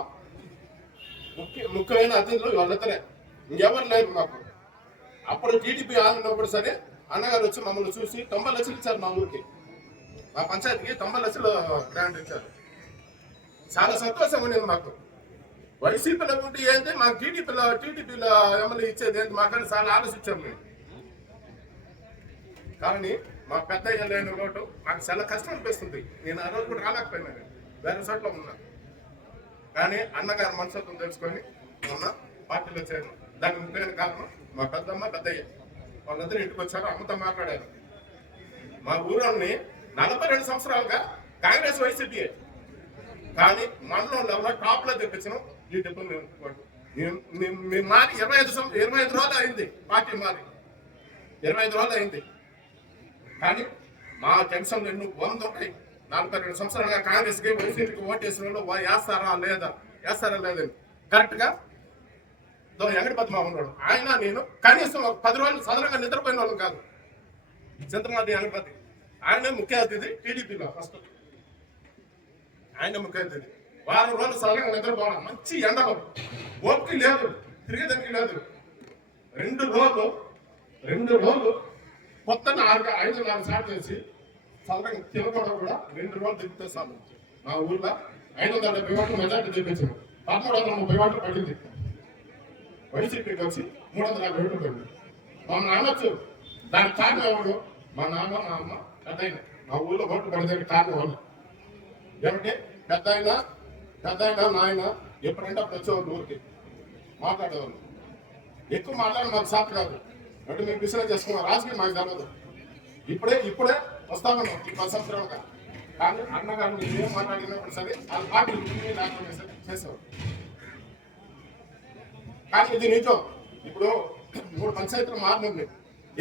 ముఖ్యమైన అతిథులు వాళ్ళిద్దరే, ఇంకెవరు లేరు మాకు. అప్పుడు టీడీపీ ఆడినప్పుడు సరే అన్నగారు వచ్చి మమ్మల్ని చూసి 90 లక్షలు ఇచ్చారు మా ఊరికి. మా పంచాయతీకి 90 లక్షలు గ్రాంట్ ఇచ్చారు. చాలా సంతోషం ఉండేది మాకు. వైసీపీలో ఉంటే ఏంటి, మాకు టీడీపీలో ఎమ్మెల్యే ఇచ్చేది ఏంటి, మాకని చాలా ఆలోచించాము మేము. కానీ మా పెద్దయ్య లేని రోడ్డు మాకు చాలా కష్టం అనిపిస్తుంది. నేను ఆ రోజు కూడా రాలేకపోయినాను, వేరే చోట్ల ఉన్నా. కానీ అన్నగారు మనసత్వం తెలుసుకొని మొన్న పార్టీలో చేరాను. దానికి ముఖ్యమైన కారణం మా పెద్దమ్మ పెద్దయ్య. వాళ్ళందరూ ఇంటికి వచ్చారు, అమ్మతో మాట్లాడారు. మా ఊరోని 42 సంవత్సరాలుగా కాంగ్రెస్ వైసీపీ, కానీ మండలంలో టాప్ లో తెప్పించడం ఈ డబ్బు. మేము మారి 25 రోజులు అయింది. పార్టీ మారి 25 రోజులు అయింది. కానీ మా జంక్షన్లు ఎన్నో 100 ఉంటాయి. 42 సంవత్సరాలుగా కాంగ్రెస్కి వైసీపీకి ఓటేసిన వాళ్ళు వేస్తారా లేదని కరెక్ట్గా ఎంగడి పద్మ ఉన్నాడు. ఆయన నేను కనీసం 10 రోజులు సదనంగా నిద్రపోయిన వాళ్ళం కాదు. చింతమాది ఎంగడిపతి ఆయన ముఖ్య అతిథి టీడీపీలో. ఫస్ట్ ఆయన ముఖ్య అతిథి. వారం రోజులు సదనంగా నిద్రపోవడం, మంచి ఎండలు, ఓపిక లేదు, తిరిగేదానికి లేదు. 2 రోజులు పొద్దున్న 5-6 సార్లు చేసి సదనంగా తినకూడదు కూడా 2 రోజులు తిరిగితే సార్ మా ఊళ్ళో 570 ఓట్లు మెజార్టీ తెప్పించారు. 1330 ఓట్లు పడింది. వైసీపీకి వచ్చి 350 ఓట్లు పడింది. మమ్మల్ని అనొచ్చు, దానికి కారణం ఎవరు? మా నాన్న మా అమ్మ పెద్ద అయిన మా ఊళ్ళో ఓట్లు పడేదానికి కారణం వాళ్ళు. ఏమంటే పెద్ద అయినా నాయన ఎప్పుడంటే అప్పుడు వచ్చేవాళ్ళు ఊరికి మాట్లాడేవాళ్ళు. ఎక్కువ మాట్లాడి మాకు సాఫ్ కాదు అంటే మేము బిజినెస్ చేసుకున్నాం. రాజకీయం మాకు తెలియదు. ఇప్పుడే వస్తామన్నాం ఈ 10 సంవత్సరాలుగా. కానీ అన్నగారు మీరు ఏం మాట్లాడినప్పుడు సరే ఆ పార్టీ లేకుండా సరే చేసేవారు. కానీ ఇది నిజం. ఇప్పుడు 3 పంచాయతీలు మారినండి,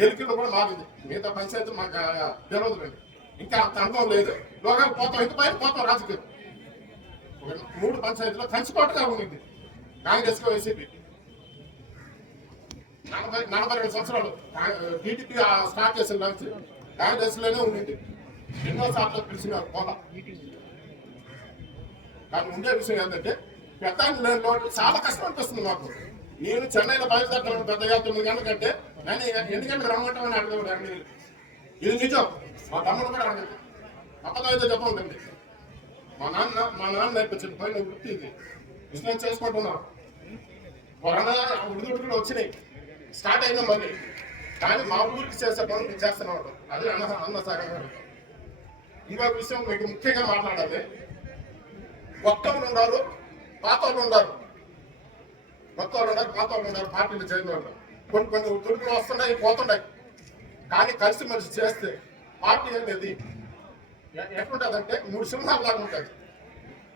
ఎలుకలు కూడా మారింది. మిగతా పంచాయతీలు మాకు తెలియదు. ఇంకా అంత అనుభవం లేదు. లోకాలు పోతాం, ఇంత పైన పోతాం. రాజకీయం 3 పంచాయతీలో కంచుకోటగా ఉండింది కాంగ్రెస్ వైసీపీ. 42 సంవత్సరాలు టీడీపీ స్టార్ట్ చేసిన నుంచి కాంగ్రెస్ లోనే ఉండింది. ఎన్నో సార్లు పిలిచినారు పోలా. కానీ ఉండే విషయం ఏంటంటే పెద్ద లేని చాలా కష్టం అనిపిస్తుంది మాకు. నేను చెన్నైలో బయలుదేరుతాను పెద్ద 9 గంటలకంటే నేను ఎందుకంటే రమ్మంటామని అడగదు. ఇది నిజం. మా తమ్ముడు కూడా అడగదు. అబద్ధం అయితే చెప్పండి. మా నాన్న నేర్పించిన పైన వృత్తి ఇది. బిజినెస్ చేసుకుంటున్నాం. ఉడుదుడుకులు వచ్చినాయి, స్టార్ట్ అయినా మళ్ళీ. కానీ మా ఊరికి చేసే పనులు చేస్తున్నాడు. అది అన్న సాగర్ గారు. ఇంకొక విషయం మీకు ముఖ్యంగా మాట్లాడాలి. కొత్త వాళ్ళు ఉన్నారు, పాత వాళ్ళు ఉన్నారు. కొత్త వాళ్ళు ఉన్నారు, పాత వాళ్ళు ఉన్నారు. పార్టీలు చేరిన వాళ్ళు కొన్ని తుడుకులు వస్తున్నాయి, పోతున్నాయి. కానీ కలిసిమెలిసి చేస్తే పార్టీ అనేది ఎట్లుంటుందంటే 3 సింహాలు లాగా ఉంటుంది.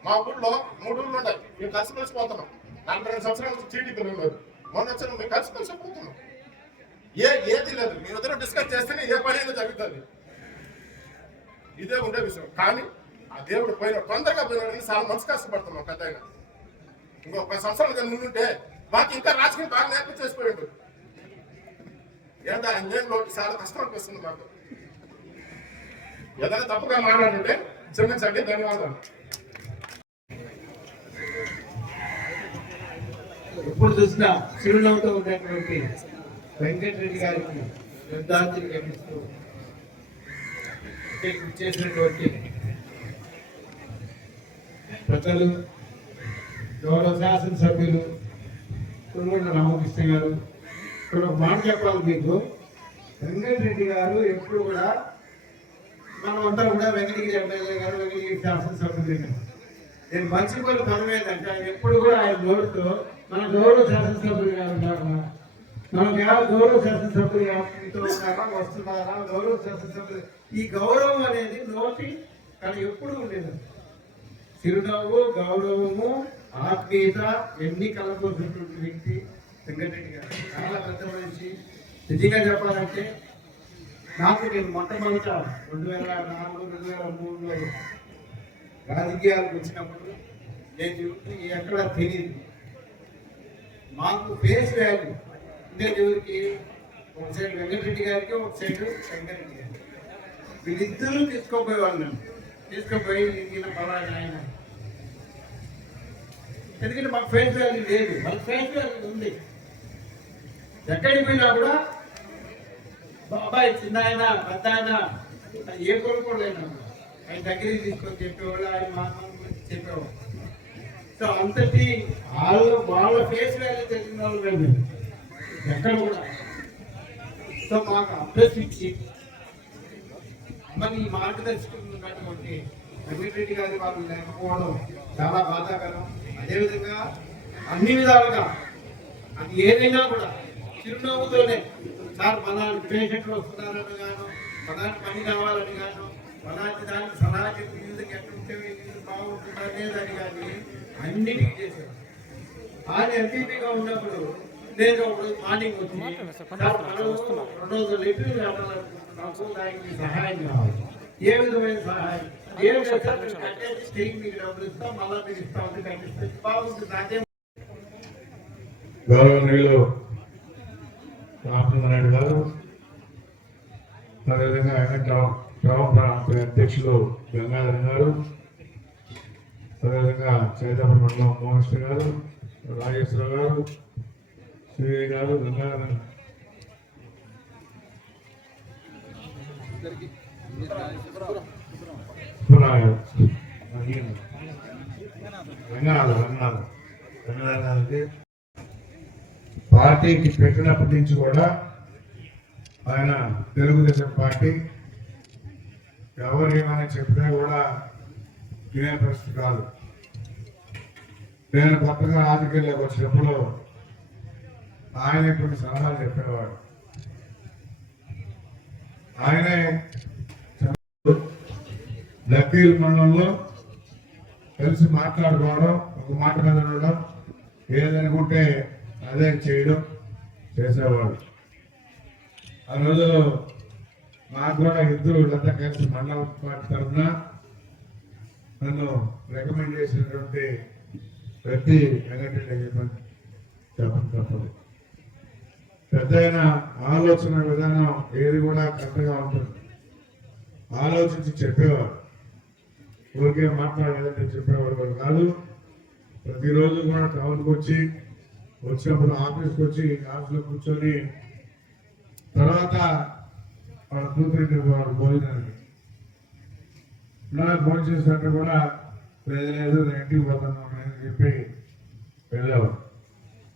మా ఊళ్ళో 3 ఊళ్ళు ఉన్నాయి. మేము కలిసిమెలిసి పోతున్నాం. 42 సంవత్సరాల నుంచి టీడీపీలు ఉన్నారు. మొన్న వచ్చిన మేము కలిసిమెలిసి పోతున్నాం. ఏది లేదు, మీ ఇద్దరు డిస్కస్ చేస్తేనే ఏ పని అయినా జరుగుతుంది. ఇదే ఉండే విషయం. కానీ ఆ దేవుడు తొందరగా పోయినాడని చాలా మనసు కష్టపడుతున్నాం. పెద్ద అయినా ఇంకో 10 సంవత్సరాలు కానీ ముందుంటే మాకు ఇంకా రాజకీయం బాగా నేర్పించేసిపోయాడు. ఏంటో ఆయన నేమ్లో చాలా కష్టం అనిపిస్తుంది మాకు. ఏదైనా తప్పుగా మాట్లాడుంటే క్షమించండి. ధన్యవాదాలు. ఎప్పుడు చూసినా చిరునవ్వుతో ఉన్నటువంటి వెంకటరెడ్డి గారికి శ్రద్ధాంజలి ఘటిస్తూ చేసినటువంటి పెద్దలు, గౌరవ శాసనసభ్యులు కురుగొండ రామకృష్ణ గారు, ఇక్కడ ఒక మాట చెప్పాలి మీకు. వెంకటరెడ్డి గారు ఎప్పుడు కూడా మనం అంతా కూడా వెంకటగిరి ఎమ్మెల్యే గారు, వెంకటగిరి శాసనసభ్యులు గారు, నేను మర్చిపోయిన పదం ఏంటంటే ఆయన ఎప్పుడు కూడా ఆయన నోటితో మన గౌరవ శాసనసభ్యులు గారు ఉన్నారు, మనకు ఎవరు గౌరవ శాసనసభ్యులు ఉన్నారా, వస్తున్నారా, గౌరవ శాసనసభ్యులు, ఈ గౌరవం అనేది నోటి కానీ ఎప్పుడు ఉండేది. చిరునవ్వు, గౌరవము, ఆత్మీయత ఎన్ని కలగొస్తున్నటువంటి వ్యక్తి వెంకటరెడ్డి గారు. చాలా పెద్ద మనిషి. నిజంగా చెప్పాలంటే నాకు నేను మొట్టమొదట 2004-2003లో రాజకీయాలకు వచ్చినప్పుడు నేను ఎక్కడ తెలియదు. మాకు ఫేస్ వాల్యూ అంటే ఎవరికి, ఒక సైడ్ వెంకటరెడ్డి గారికి, ఒక సైడ్ వెంకటరెడ్డి గారికి, వీళ్ళిద్దరూ తీసుకోపోయేవాళ్ళు. తీసుకుపోయి ఈయన పలానా ఆయన, ఎందుకంటే మాకు ఫేస్ వాల్యూ లేదు, మాకు ఫేస్ వాల్యూ ఉంది. ఎక్కడికి పోయినా కూడా బాబాయ్, చిన్న ఆయన, పెద్ద ఆయన, ఏ కోరుకోలేనా ఆయన దగ్గరికి తీసుకొని చెప్పేవాళ్ళు, ఆయన మాత్రం గురించి చెప్పేవాళ్ళు. సో అంతటి వాళ్ళ ఫేస్ వాల్యూ తెలిసిన వాళ్ళు మేము ఎక్కడ కూడా. సో మాకు అభ్యసించి మరి ఈ మార్గదర్శకులు ఉన్నటువంటి వెంకటరెడ్డి గారి వాళ్ళు లేకపోవడం చాలా బాధాకరం. అదేవిధంగా అన్ని విధాలుగా అది ఏదైనా కూడా చిరునవ్వుతోనే, సార్ మనాటి పేషెంట్లు వస్తున్నారని గాను, మనాటి పని కావాలని గాను, మనాటి దానికి సలహా చెప్పి ఎందుకు ఎట్లుంటే బాగుంటుంది అనేదని కానీ అన్నిటికీ చేశారు. ఆయన ఎంపీగా ఉన్నప్పుడు నేను ఒకడు మార్నింగ్ వచ్చి, సార్ మనం 200 లీటర్లు కావాలనుకుంటున్నాము, దానికి సహాయం కావాలి. ఏ విధమైన సహాయం, ఏ కట్టేసి తిరిగి మీకు డబ్బులు ఇస్తాం, మళ్ళీ మీరు ఇస్తాం, కట్టిస్తే బాగుంటుంది. నాకే గౌరవనీయులు రామచంద్రనాయుడు గారు, అదేవిధంగా అధ్యక్షులు గంగాధర్ గారు, అదేవిధంగా చైతన్య మండలం మోహన్ గారు, రాజేశ్వరరావు గారు, శ్రీ గారు, గంగాధర్ పార్టీకి పెట్టినప్పటి నుంచి కూడా ఆయన తెలుగుదేశం పార్టీ ఎవరు ఏమైనా చెప్తే కూడా వినే పరిస్థితి కాదు. నేను కొత్తగా రాజకీయాల్లోకి వచ్చినప్పుడు ఆయనే కొన్ని సలహాలు చెప్పేవాడు. ఆయనే లక్కీల మండలంలో కలిసి మాట్లాడుకోవడం, ఒక మాట మీద ఉండడం, ఏదనుకుంటే అదే చేయడం చేసేవాడు. ఆ రోజు నాకు కూడా ఇద్దరు వీళ్ళంతా కలిసి మండలం పార్టీ తరఫున నన్ను రికమెండ్ చేసినటువంటి వ్యక్తి వెంకటరెడ్డి చెప్పడం తప్పదు. పెద్ద ఆలోచన విధానం ఏది కూడా కరెక్ట్గా ఉంటుంది. ఆలోచించి చెప్పేవారు, ఊరికే మాట్లాడేదంటే చెప్పేవాడు కూడా కాదు. ప్రతిరోజు కూడా టౌన్కి వచ్చినప్పుడు ఆఫీస్కి వచ్చి ఆఫీస్లో కూర్చొని తర్వాత వాళ్ళ కూతురికి వాడు భోజనానికి భోజనం చేసినట్టు కూడా లేదు ఇంటికి పోతున్నాం అని చెప్పి వెళ్ళేవాడు.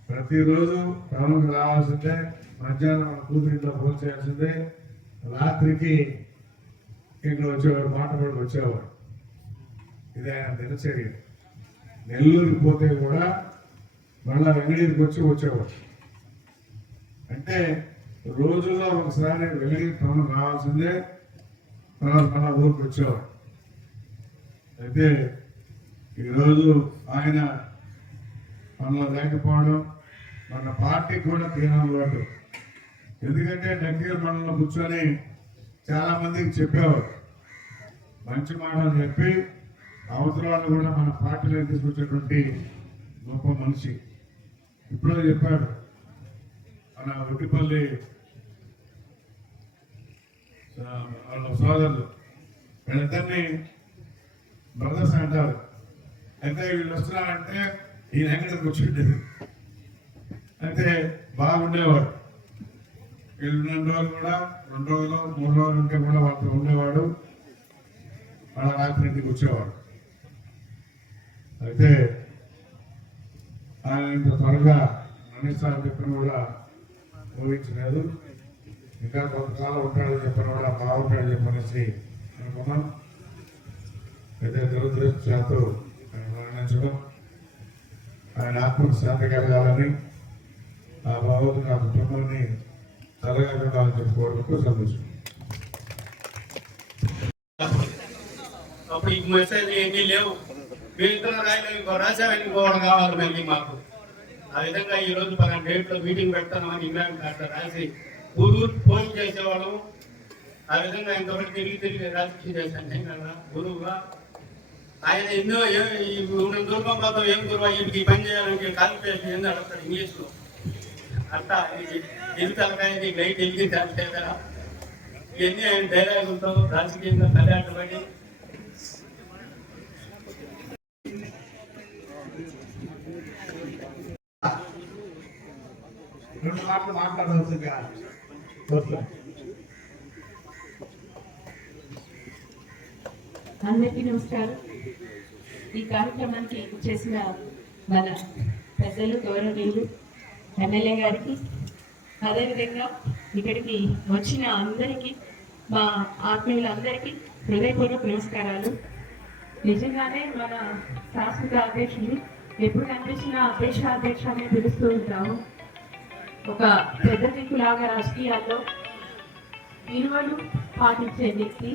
ప్రతిరోజు టౌన్కి రావాల్సిందే, మధ్యాహ్నం కూతురింట్లో ఫోన్ చేయాల్సిందే, రాత్రికి ఇక్కడ వచ్చేవాడు, మాట పడికి వచ్చేవాడు. ఇది ఆయన దినచర్య. నెల్లూరుకి పోతే కూడా మళ్ళా వెంగళూరుకి వచ్చేవాడు. అంటే రోజుల్లో ఒకసారి వెంగళూరు టౌన్ రావాల్సిందే, తర్వాత మళ్ళా ఊరికి వచ్చేవాడు. అయితే ఈరోజు ఆయన మనలో లేకపోవడం మన పార్టీకి కూడా తీరాలి లోటు. ఎందుకంటే దగ్గర మనలో కూర్చొని చాలా మందికి చెప్పేవారు, మంచి మాటలు చెప్పి అవసరాలు కూడా మన పార్టీలో తీసుకొచ్చేటువంటి గొప్ప మనిషి. ఇప్పుడే చెప్పాడు మన ఒట్టిపల్లి వాళ్ళ సోదరులు, వీళ్ళిద్దరిని బ్రదర్స్ అంటారు. అయితే వీళ్ళు వస్తున్నారంటే ఈయన ఎక్కడికి వచ్చిండేది. అయితే బాగుండేవాడు. వీళ్ళు 2 రోజులు కూడా 2 రోజులు 3 రోజులు ఉంటే కూడా వాళ్ళతో ఉండేవాడు. వాళ్ళ రాత్రి ఇంటికి వచ్చేవాడు. అయితే ఆయన ఇంత త్వరగా మనిషి చెప్పిన కూడా ఊహించలేదు. ఇంకా కొంతకాలం ఉంటాడని చెప్పిన కూడా బాగుంటాడని చెప్పనేసి అనుకున్నాం. అయితే దురదృష్టవశాత్తు ఆయన మరణించడం, ఆయన ఆత్మకు శాంతి కలగాలని, ఆ భగవంతుడు ఆ కుటుంబాన్ని చల్లగా చూడాలని చెప్పి కోరుకుంటూ సంతోషం. అప్పుడు ఈ మెసేజ్ ఏమీ లేవు, వీళ్ళిద్దరు రాయలేదు, రాసా వెళ్ళిపోవడం కావాలి మళ్ళీ మాకు. ఆ విధంగా ఈ రోజు 12 డేట్లో మీటింగ్ పెడతామని ఇంగ్లాండ్ అట్లా రాసి ఊరు ఫోన్ చేసేవాళ్ళం. ఆ విధంగా ఇంతవరకు తిరిగి రాజకీయం చేశాను నేను కదా గురువుగా. ఆయన ఎన్నో దుర్గంలో ఏం గురువు వీటికి పని చేయాలంటే కాలిఫికేషన్ ఏందో అడుగుతాడు ఇంగ్లీష్లో. అట్లా ఇది తలకాయ లైట్ వెలిగి తలకేదా ఇవన్నీ ఆయన డైలాగులతో రాజకీయంగా తల్లాటపడి రెండు మాటలు మాట్లాడవలసిందిగా కోరుతున్నాను. అందరికీ నమస్కారం. ఈ కార్యక్రమానికి చేసిన మన పెద్దలు గౌరవనీయులు ఎమ్మెల్యే గారికి, అదేవిధంగా ఇక్కడికి వచ్చిన అందరికీ, మా ఆత్మీయులందరికీ హృదయపూర్వక నమస్కారాలు. నిజంగానే మన శాశ్వత అధ్యక్షులు ఎప్పుడు కనిపించిన అధ్యక్ష అని పిలుస్తూ ఉంటాము. ఒక పెద్ద దిక్కులాగా రాజకీయాల్లో విలువలు పాటించే వ్యక్తి.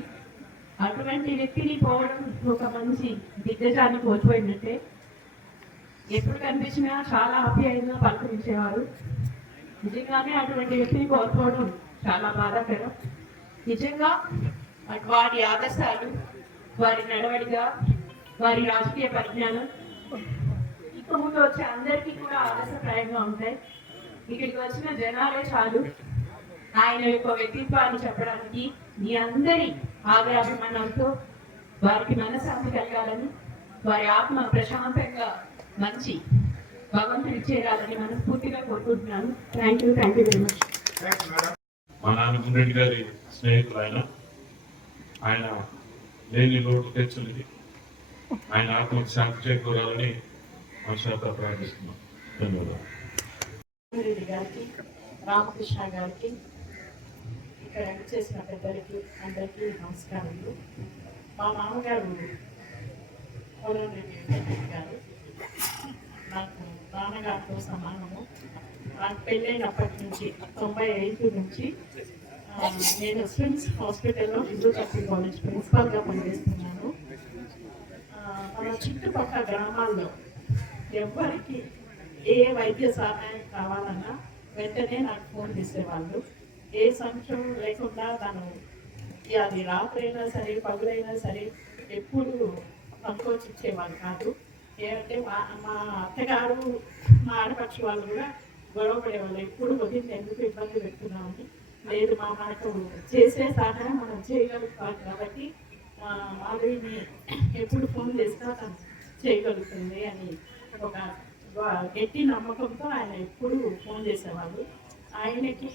అటువంటి వ్యక్తిని పోవడం ఒక మంచి దిగ్గజాన్ని కోల్పోయినట్టే. ఎప్పుడు కనిపించినా చాలా ఆప్యాయంగా పలకరించేవారు. నిజంగానే అటువంటి వ్యక్తిని కోల్పోవడం చాలా బాధాకరం. నిజంగా వారి ఆదర్శాలు, వారి నడవడిక, వారి రాజకీయ పరిజ్ఞానం ఇక ముందు వచ్చే అందరికీ కూడా ఆదర్శప్రాయంగా ఉంటాయి. ఇక్కడికి వచ్చిన జనాలే చాలు ఆయన యొక్క వ్యక్తిత్వాన్ని చెప్పడానికి. మీ అందరి ఆదరాభిమానాలతో వారికి మనశ్శాంతి కలగాలని, వారి ఆత్మ ప్రశాంతంగా మంచి భగవంతుడు చేరాలని మనస్ఫూర్తిగా కోరుకుంటున్నాను. Thank you very much. మా నాన్న మున్రెడ్డి గారి స్నేహితులు ఆయన లేని లోటు తెచ్చుంది. ఆయన ఆత్మకు శాంతి చేకూరాలని మనసారా ప్రార్థిస్తున్నాం. ధన్యవాదాలు. రెడ్డి గారికి, రామకృష్ణ గారికి, ఇక్కడ చేసిన పెద్దలకి అందరికీ నమస్కారాలు. మా మామగారు రెడ్డి గారు నాకు నాన్నగారితో సమానము. నాకు పెళ్ళైనప్పటి నుంచి 95 నుంచి నేను స్విమ్స్ హాస్పిటల్లో హిందూ కాలేజ్ ప్రిన్సిపాల్గా పనిచేస్తున్నాను. మన చుట్టుపక్కల గ్రామాల్లో ఎవరికి ఏ వైద్య సహాయం కావాలన్నా వెంటనే నాకు ఫోన్ చేసేవాళ్ళు. ఏ సంశయం లేకుండా తను అది రాత్రైనా సరే పగులైనా సరే ఎప్పుడు సంకోచించేవాళ్ళు కాదు. ఏమంటే మా అత్తగారు మా ఆడపక్షి వాళ్ళు కూడా గొడవ పడేవాళ్ళు. ఎప్పుడు వదిలి ఎందుకు ఇబ్బంది పెడుతున్నామని. లేదు మనకు చేసే సహాయం మనం చేయగలుగుతాం కాబట్టి మాధవిని ఎప్పుడు ఫోన్ చేసినా తను చేయగలుగుతుంది అని ఒక గట్టి నమ్మకంతో ఆయన ఎప్పుడు ఫోన్ చేసేవాళ్ళు. ఆయనకి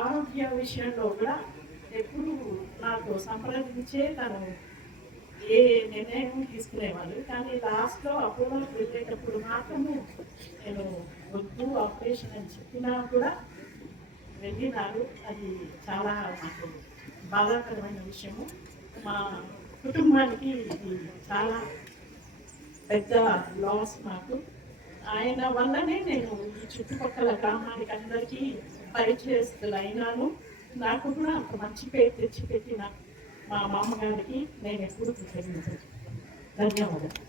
ఆరోగ్య విషయంలో కూడా ఎప్పుడు నాకు సంప్రదించే తను ఏ నిర్ణయం తీసుకునేవాళ్ళు. కానీ లాస్ట్లో అపోలోకి వెళ్ళేటప్పుడు మాత్రము నేను వద్దు ఆపరేషన్ అని చెప్పినా కూడా వెళ్ళినారు. అది చాలా నాకు బాధాకరమైన విషయము. మా కుటుంబానికి ఇది చాలా పెద్ద లాస్ నాకు. ఆయన వల్లనే నేను ఈ చుట్టుపక్కల గ్రామానికి అందరికీ పరిచయస్తులు అయినాను. నాకు కూడా అంత మంచి పేరు తెచ్చిపెట్టిన మా మామగారికి నేను ఎప్పుడు కృతజ్ఞతలు. ధన్యవాదాలు.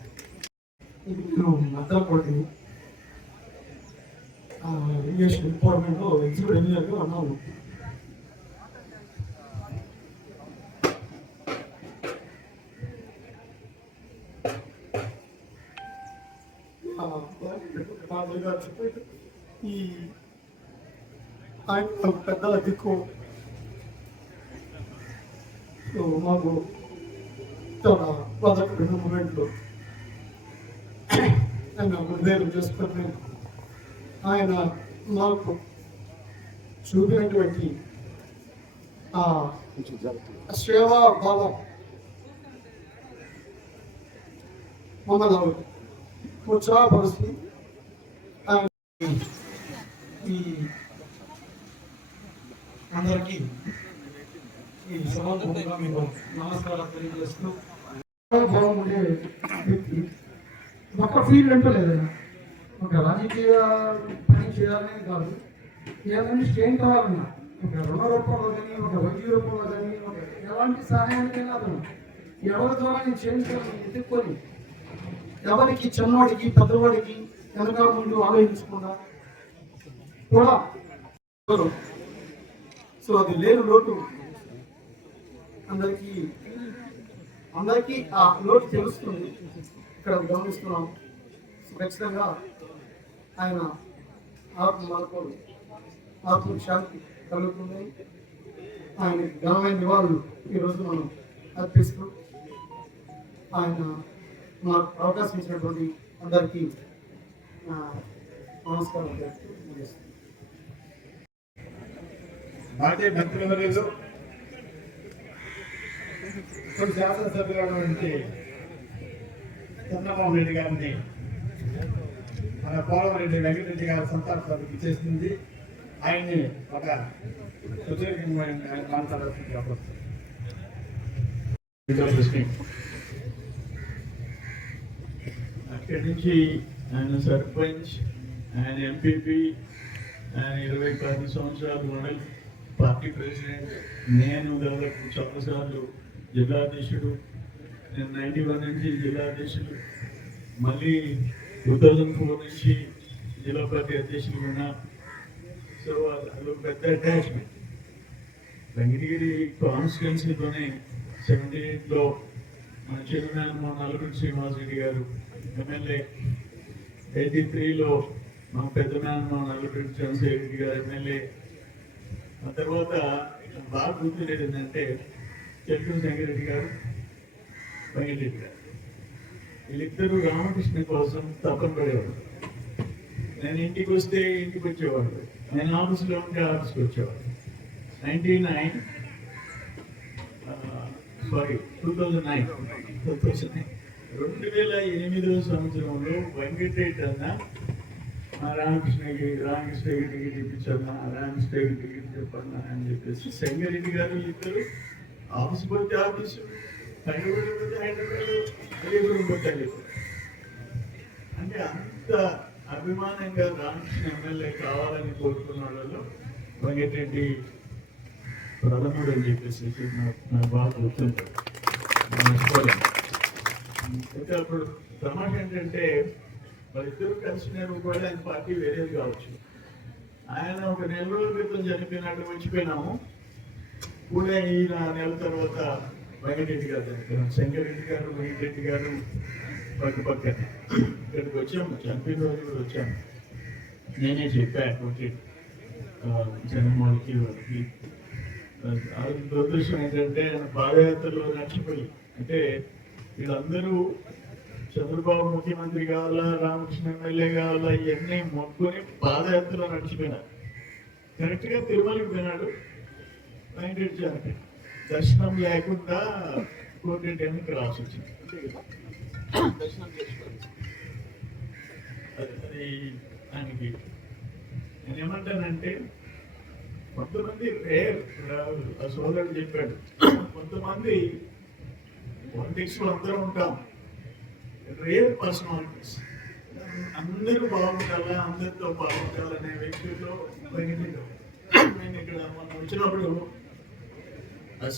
నేను మద్దలకోటి ఇరిగేషన్ డిపార్ట్మెంట్లో ఎగ్జిక్యూటివ్ ఇంజనీర్గా ఉన్నాను. ఈ ఆయన ఒక పెద్ద దిక్కు మాకు చాలా బాధపడిన మూమెంట్లో ఆయన హృదయం చేసుకుని ఆయన మాకు చూపినటువంటి సేవా భావం మమ్మల్ని ఉత్సాహపరుస్తుంది. ఈ అందరికీ ఈ సమాజంగా మీకు నమస్కారాలు తెలియజేస్తూ భావం ఉండే వ్యక్తి ఒక ఫీల్డ్ అంటూ లేదన్నా. ఒక రాజకీయ పని చేయాలని కాదు, ఏదైనా స్టేన్ కావాలన్నా ఒక రుణ రూపంలో కానీ ఒక వైద్య రూపంలో కానీ ఒక ఎలాంటి సహాయానికైనా అతను ఎవరి ద్వారా నేను చేయించాలని ఎదుర్కొని ఎవరికి చిన్నవాడికి పెద్దవాడికి వెనక ముందు ఆలోచించకుండా కూడా సో అది లేని లోటు అందరికీ ఆ లోటు తెలుస్తుంది. ఇక్కడ గమనిస్తున్నాం. ఖచ్చితంగా ఆయన ఆత్మకు శాంతి కలుగుతుంది. ఆయన ఘనమైన నివాళులు ఈరోజు మనం అర్పిస్తూ ఆయన మాకు అవకాశం ఇచ్చినటువంటి అందరికీ నమస్కారం తెలియజేస్తున్నాను. మాజీ మంత్రివర్యులు ఇప్పుడు శాసనసభ్యులైనటువంటి చంద్రమోహన్ రెడ్డి గారిని మన పోలవరెడ్డి వెంకటరెడ్డి గారి సంతాన సభకు ఇచ్చేసింది. ఆయన్ని ఒక సుదీర్ఘమైన మాట్లాడాల్సింది వస్తుంది. అక్కడి నుంచి ఆయన సర్పంచ్, ఆయన ఎంపీపీ, ఆయన 20 సంవత్సరాలు మండలి పార్టీ ప్రెసిడెంట్, నేను దాదాపు చాలాసార్లు జిల్లా అధ్యక్షుడు. నేను 91 నుంచి జిల్లా అధ్యక్షుడు, మళ్ళీ 2004 నుంచి జిల్లా పార్టీ అధ్యక్షుడు ఉన్నా. సో అది పెద్ద అటాచ్మెంట్. వెంకటగిరి కాన్స్టిట్యున్సీతోనే 78లో మన చైర్మన్ మా నలుగురు శ్రీనివాసరెడ్డి గారు ఎమ్మెల్యే, 83లో మా పెద్ద మ్యాన్ మా నలుగురు చంద్రశేఖర్ రెడ్డి గారు ఎమ్మెల్యే. ఆ తర్వాత బాగా గుర్తులేదు ఏంటంటే చెల్లు శంకరెడ్డి గారు, వెంకటరెడ్డి గారు, వీళ్ళిద్దరూ రామకృష్ణ కోసం తపన పడేవాడు. నేను ఇంటికి వస్తే ఇంటికి వచ్చేవాడు, నేను ఆఫీస్లో ఉంటే ఆఫీస్కి వచ్చేవాడు. 2009 2008 సంవత్సరంలో వెంకటరెడ్డి అన్న రామకృష్ణకి టికెట్ ఇప్పించన్నా, రామకృష్ణకి టికెట్ చెప్పన్నా అని చెప్పేసి శంకరెడ్డి గారు ఇద్దరు ఆఫీస్ పోతే ఆఫీసు, హైదరాబాద్ పోతే హైదరాబాద్, అలీపురం పోతే అలీపురం. అంటే అంత అభిమానంగా రామకృష్ణ ఎమ్మెల్యే కావాలని కోరుకున్న వాళ్ళలో వెంకటరెడ్డి ప్రథముడు అని చెప్పేసి నాకు బాగా గుర్తుంటాడు, మర్చిపోలేను. అయితే అప్పుడు తమాష ఏంటంటే వాళ్ళిద్దరూ కలిసినారు కూడా ఆయన పార్టీ వేరేది కావచ్చు. ఆయన ఒక నెల రోజుల క్రితం చనిపోయినట్టు మర్చిపోయినాము. కూడా ఈయన నెల తర్వాత వెంకటరెడ్డి గారు చనిపోయినాం. శంకరెడ్డి గారు, వెంకటరెడ్డి గారు పక్కన ఇక్కడికి వచ్చాము. చనిపోయిన రోజు కూడా వచ్చాము. నేనే చెప్పాను జగన్మోహన్కి వాళ్ళకి. దురదృష్టం ఏంటంటే ఆయన పాదయాత్రలో నచ్చిపోయి, అంటే వీళ్ళందరూ చంద్రబాబు ముఖ్యమంత్రి కావాలా, రామకృష్ణ ఎమ్మెల్యే కావాలా, ఇవన్నీ మొక్కుని పాదయాత్రలో నడిచిపోయినారు. కరెక్ట్గా తిరుమలకి పోయినాడు వెంకటరెడ్డి గారికి. దర్శనం లేకుండా కోటి టైంకి రాసి వచ్చింది అంతే కదా, దర్శనం చేసుకోవాలి. అది ఆయనకి నేను ఏమంటానంటే, కొంతమంది రేర్, ఆ సోదరుడు చెప్పాడు, కొంతమంది పాలిటిక్స్ లో అందరూ ఉంటాం, రేర్ పర్సనాలిటీస్, అందరూ బాగుండాలా, అందరితో బాగుండాలనే వ్యక్తుల్లో బయటకు. నేను ఇక్కడ మనం వచ్చినప్పుడు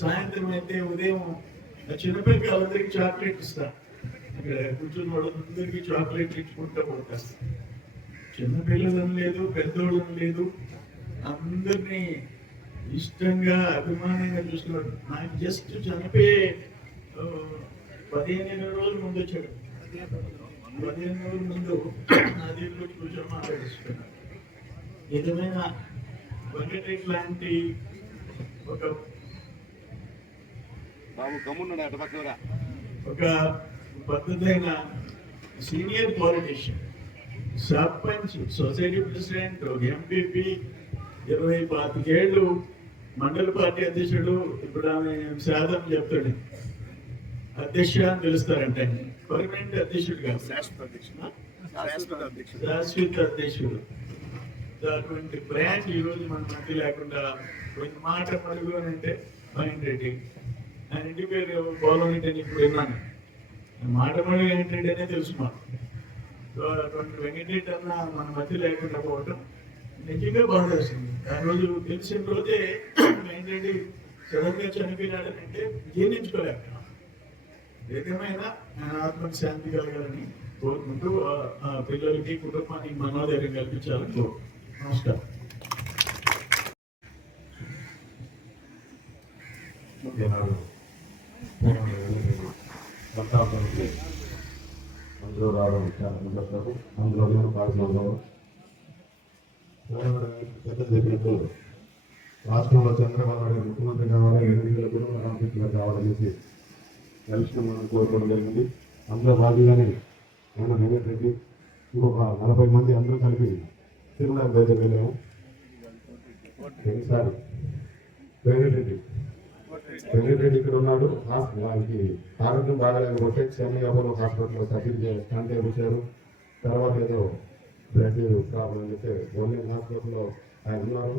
సాయంత్రం అయితే ఉదయం చిన్నపిల్లకి అందరికి చాక్లెట్ ఇస్తా, ఇక్కడ కూర్చున్న వాళ్ళందరికీ చాక్లెట్ ఇచ్చుకుంటూ పోతా. చిన్నపిల్లలని లేదు, పెద్దోళ్ళని లేదు, అందరినీ ఇష్టంగా అభిమానంగా చూస్తున్నాడు. నాకు జస్ట్ చనిపోయే 15 రోజుల ముందు వచ్చాడు. 15 రోజుల ముందు నా దగ్గర కూర్చొని మాట్లాడిస్తున్నాడు. ఏదైనా వెంకటరెడ్డి లాంటి ఒక పద్ధతైన senior politician, sarpanch, society president, MPP, 20-25 ఏళ్ళు మండల పార్టీ అధ్యక్షుడు. ఇప్పుడు ఆమె శాతం చెప్తాడు, అధ్యక్ష అని పిలుస్తారంటే పర్మనెంట్ అధ్యక్షుడు కాదు, శాశ్వత అధ్యక్షుడు. అటువంటి బ్రాంచ్ ఈ రోజు మన మధ్య లేకుండా కొంచెం మాట మడుగు అని అంటే రెడ్డి, ఆయన ఇంటి పేరు పోలవరెడ్డి అని ఇప్పుడు విన్నాను. మాట మడుగు ఏంటంటే అనే తెలుసు మాకు. అటువంటి వెంకటరెడ్డి అన్న మన మధ్య లేకుండా పోవటం నిజంగా బాధేస్తుంది. ఆ రోజు తెలిసిన రోజే వెంకటరెడ్డి సడన్ గా చనిపోయినాడని అంటే జీర్ణించుకోలేక, ఏదేమైనా ఆయన ఆత్మకు శాంతి కలగాలని కోరుకుంటూ ఆ పిల్లలకి కుటుంబానికి మనోధైర్యం కల్పించాలని కోరుకుంటున్నాను. నమస్కారం. అందులో రావడం చాలా సంతోషం. అందులో నేను భాగస్వామ్యం. పెద్ద చెప్పినట్టు రాష్ట్రంలో చంద్రబాబు నాయుడు ముఖ్యమంత్రి కావాలి, ఎన్నికల కూడా రామకృష్ణ గారు కావాలనేసి ఎలక్షన్ మనం కోరుకోవడం జరిగింది. అందులో భాగంగానే నేను వెంకటరెడ్డి ఇంకొక 40 మంది అందరూ కలిపి తిరుమల దగ్గర వెళ్ళాము. ఈసారి వెంకటరెడ్డి ఇక్కడ ఉన్నాడు. ఆయనకి ఆరోగ్యం బాగాలేకపోతే చెన్నై అపోలో హాస్పిటల్లో సర్జరీ స్కాన్ చేయించారు. తర్వాత ఏదో బ్లడ్ ప్రాబ్లం అని చెప్పి గవర్నమెంట్ హాస్పిటల్లో ఆయన ఉన్నారు.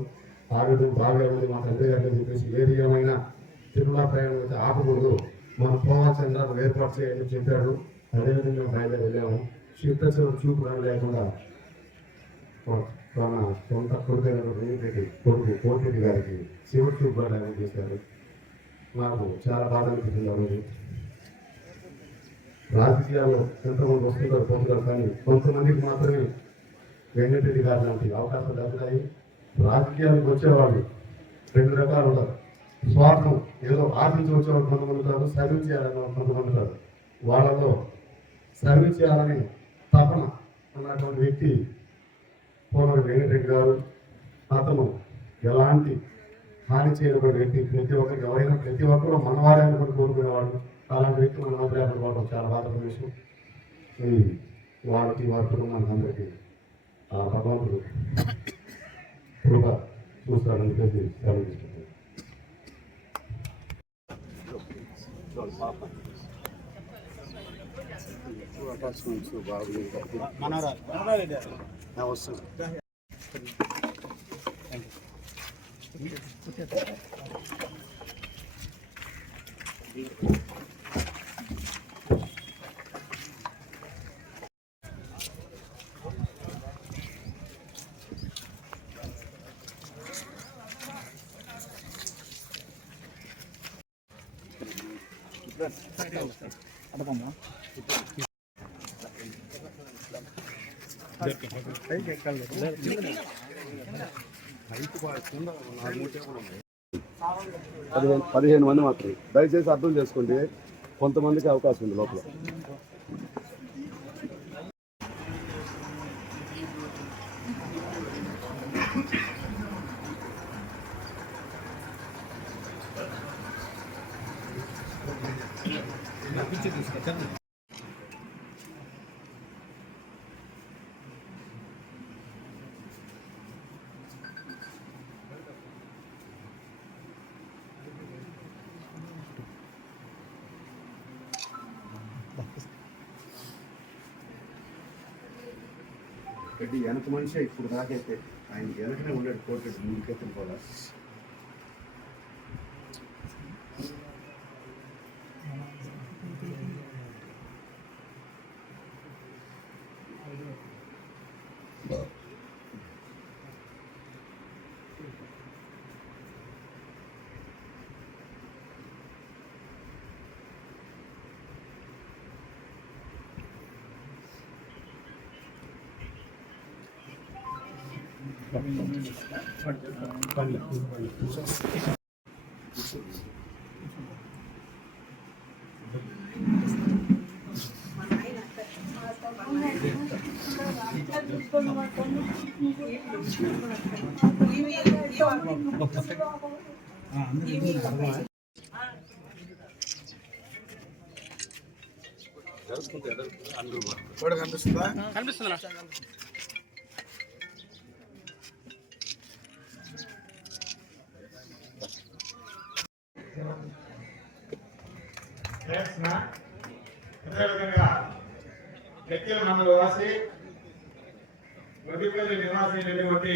ఆరోగ్యం బాగాలేదు మా తండ్రి గారిని చెప్పేసి ఏది ఏమైనా తిరుమల ప్రయాణం అయితే ఆపకూడదు, మనం పోవాల్సిన ఏర్పాటు చేయాలని చెప్పాడు. అదేవిధంగా మేము బయలుదేరి వెళ్ళాము. చూపు లేకుండా తన సొంత కొడుకైన వెంకటరెడ్డి కొడుకు కోటిరెడ్డి గారికి శివుడు చూపు ప్రయాణం చేశారు. నాకు చాలా బాధ అనిపించింది. ఆ రోజు రాజకీయాల్లో ఎంతమంది వస్తుంటారు పోతుంటారు, కానీ కొంతమందికి మాత్రమే వెంకటరెడ్డి గారు లాంటి అవకాశాలు దొరుకుతాయి. రాజకీయాలకు వచ్చేవాళ్ళు 2 రకాలు ఉంటారు. స్వార్థం ఏదో ఆశించి వచ్చేవాళ్ళు కొంతమంది ఉంటారు, సర్వీస్ చేయాలని కొంతమంది ఉంటారు. వాళ్ళలో సర్వీస్ చేయాలని తపన ఉన్నటువంటి వ్యక్తి పోలవరి వెంకటరెడ్డి గారు. అతను ఎలాంటి హాని చేయబడిన వ్యక్తి, ప్రతి ఒక్కరికి ఎవరైనా ప్రతి ఒక్కరు మనవారే అనుకుని కోరుకునేవాడు. అలాంటి వ్యక్తి మన మధ్య లేకపోవడం చాలా బాధపడిన విషయం. వారికి వారి కుటుంబానికి అందరికీ ఆ భగవంతుడు కృప చూస్తాడని చెప్పి సెలవు తీసుకుంటాను. పదిహేను మంది మాత్రమే. దయచేసి అర్థం చేసుకోండి, కొంతమందికి అవకాశం ఉంది లోపల. రెడ్డి వెనక మనిషి ఇప్పుడు దాకైతే ఆయన వెనకనే ఉన్నాడు కోర్టు ముందుకెత్తిన కూడా. అదేవిధంగా వ్యక్తుల మండలి వాసి వడ్డీపల్లి నివాసి అయినటువంటి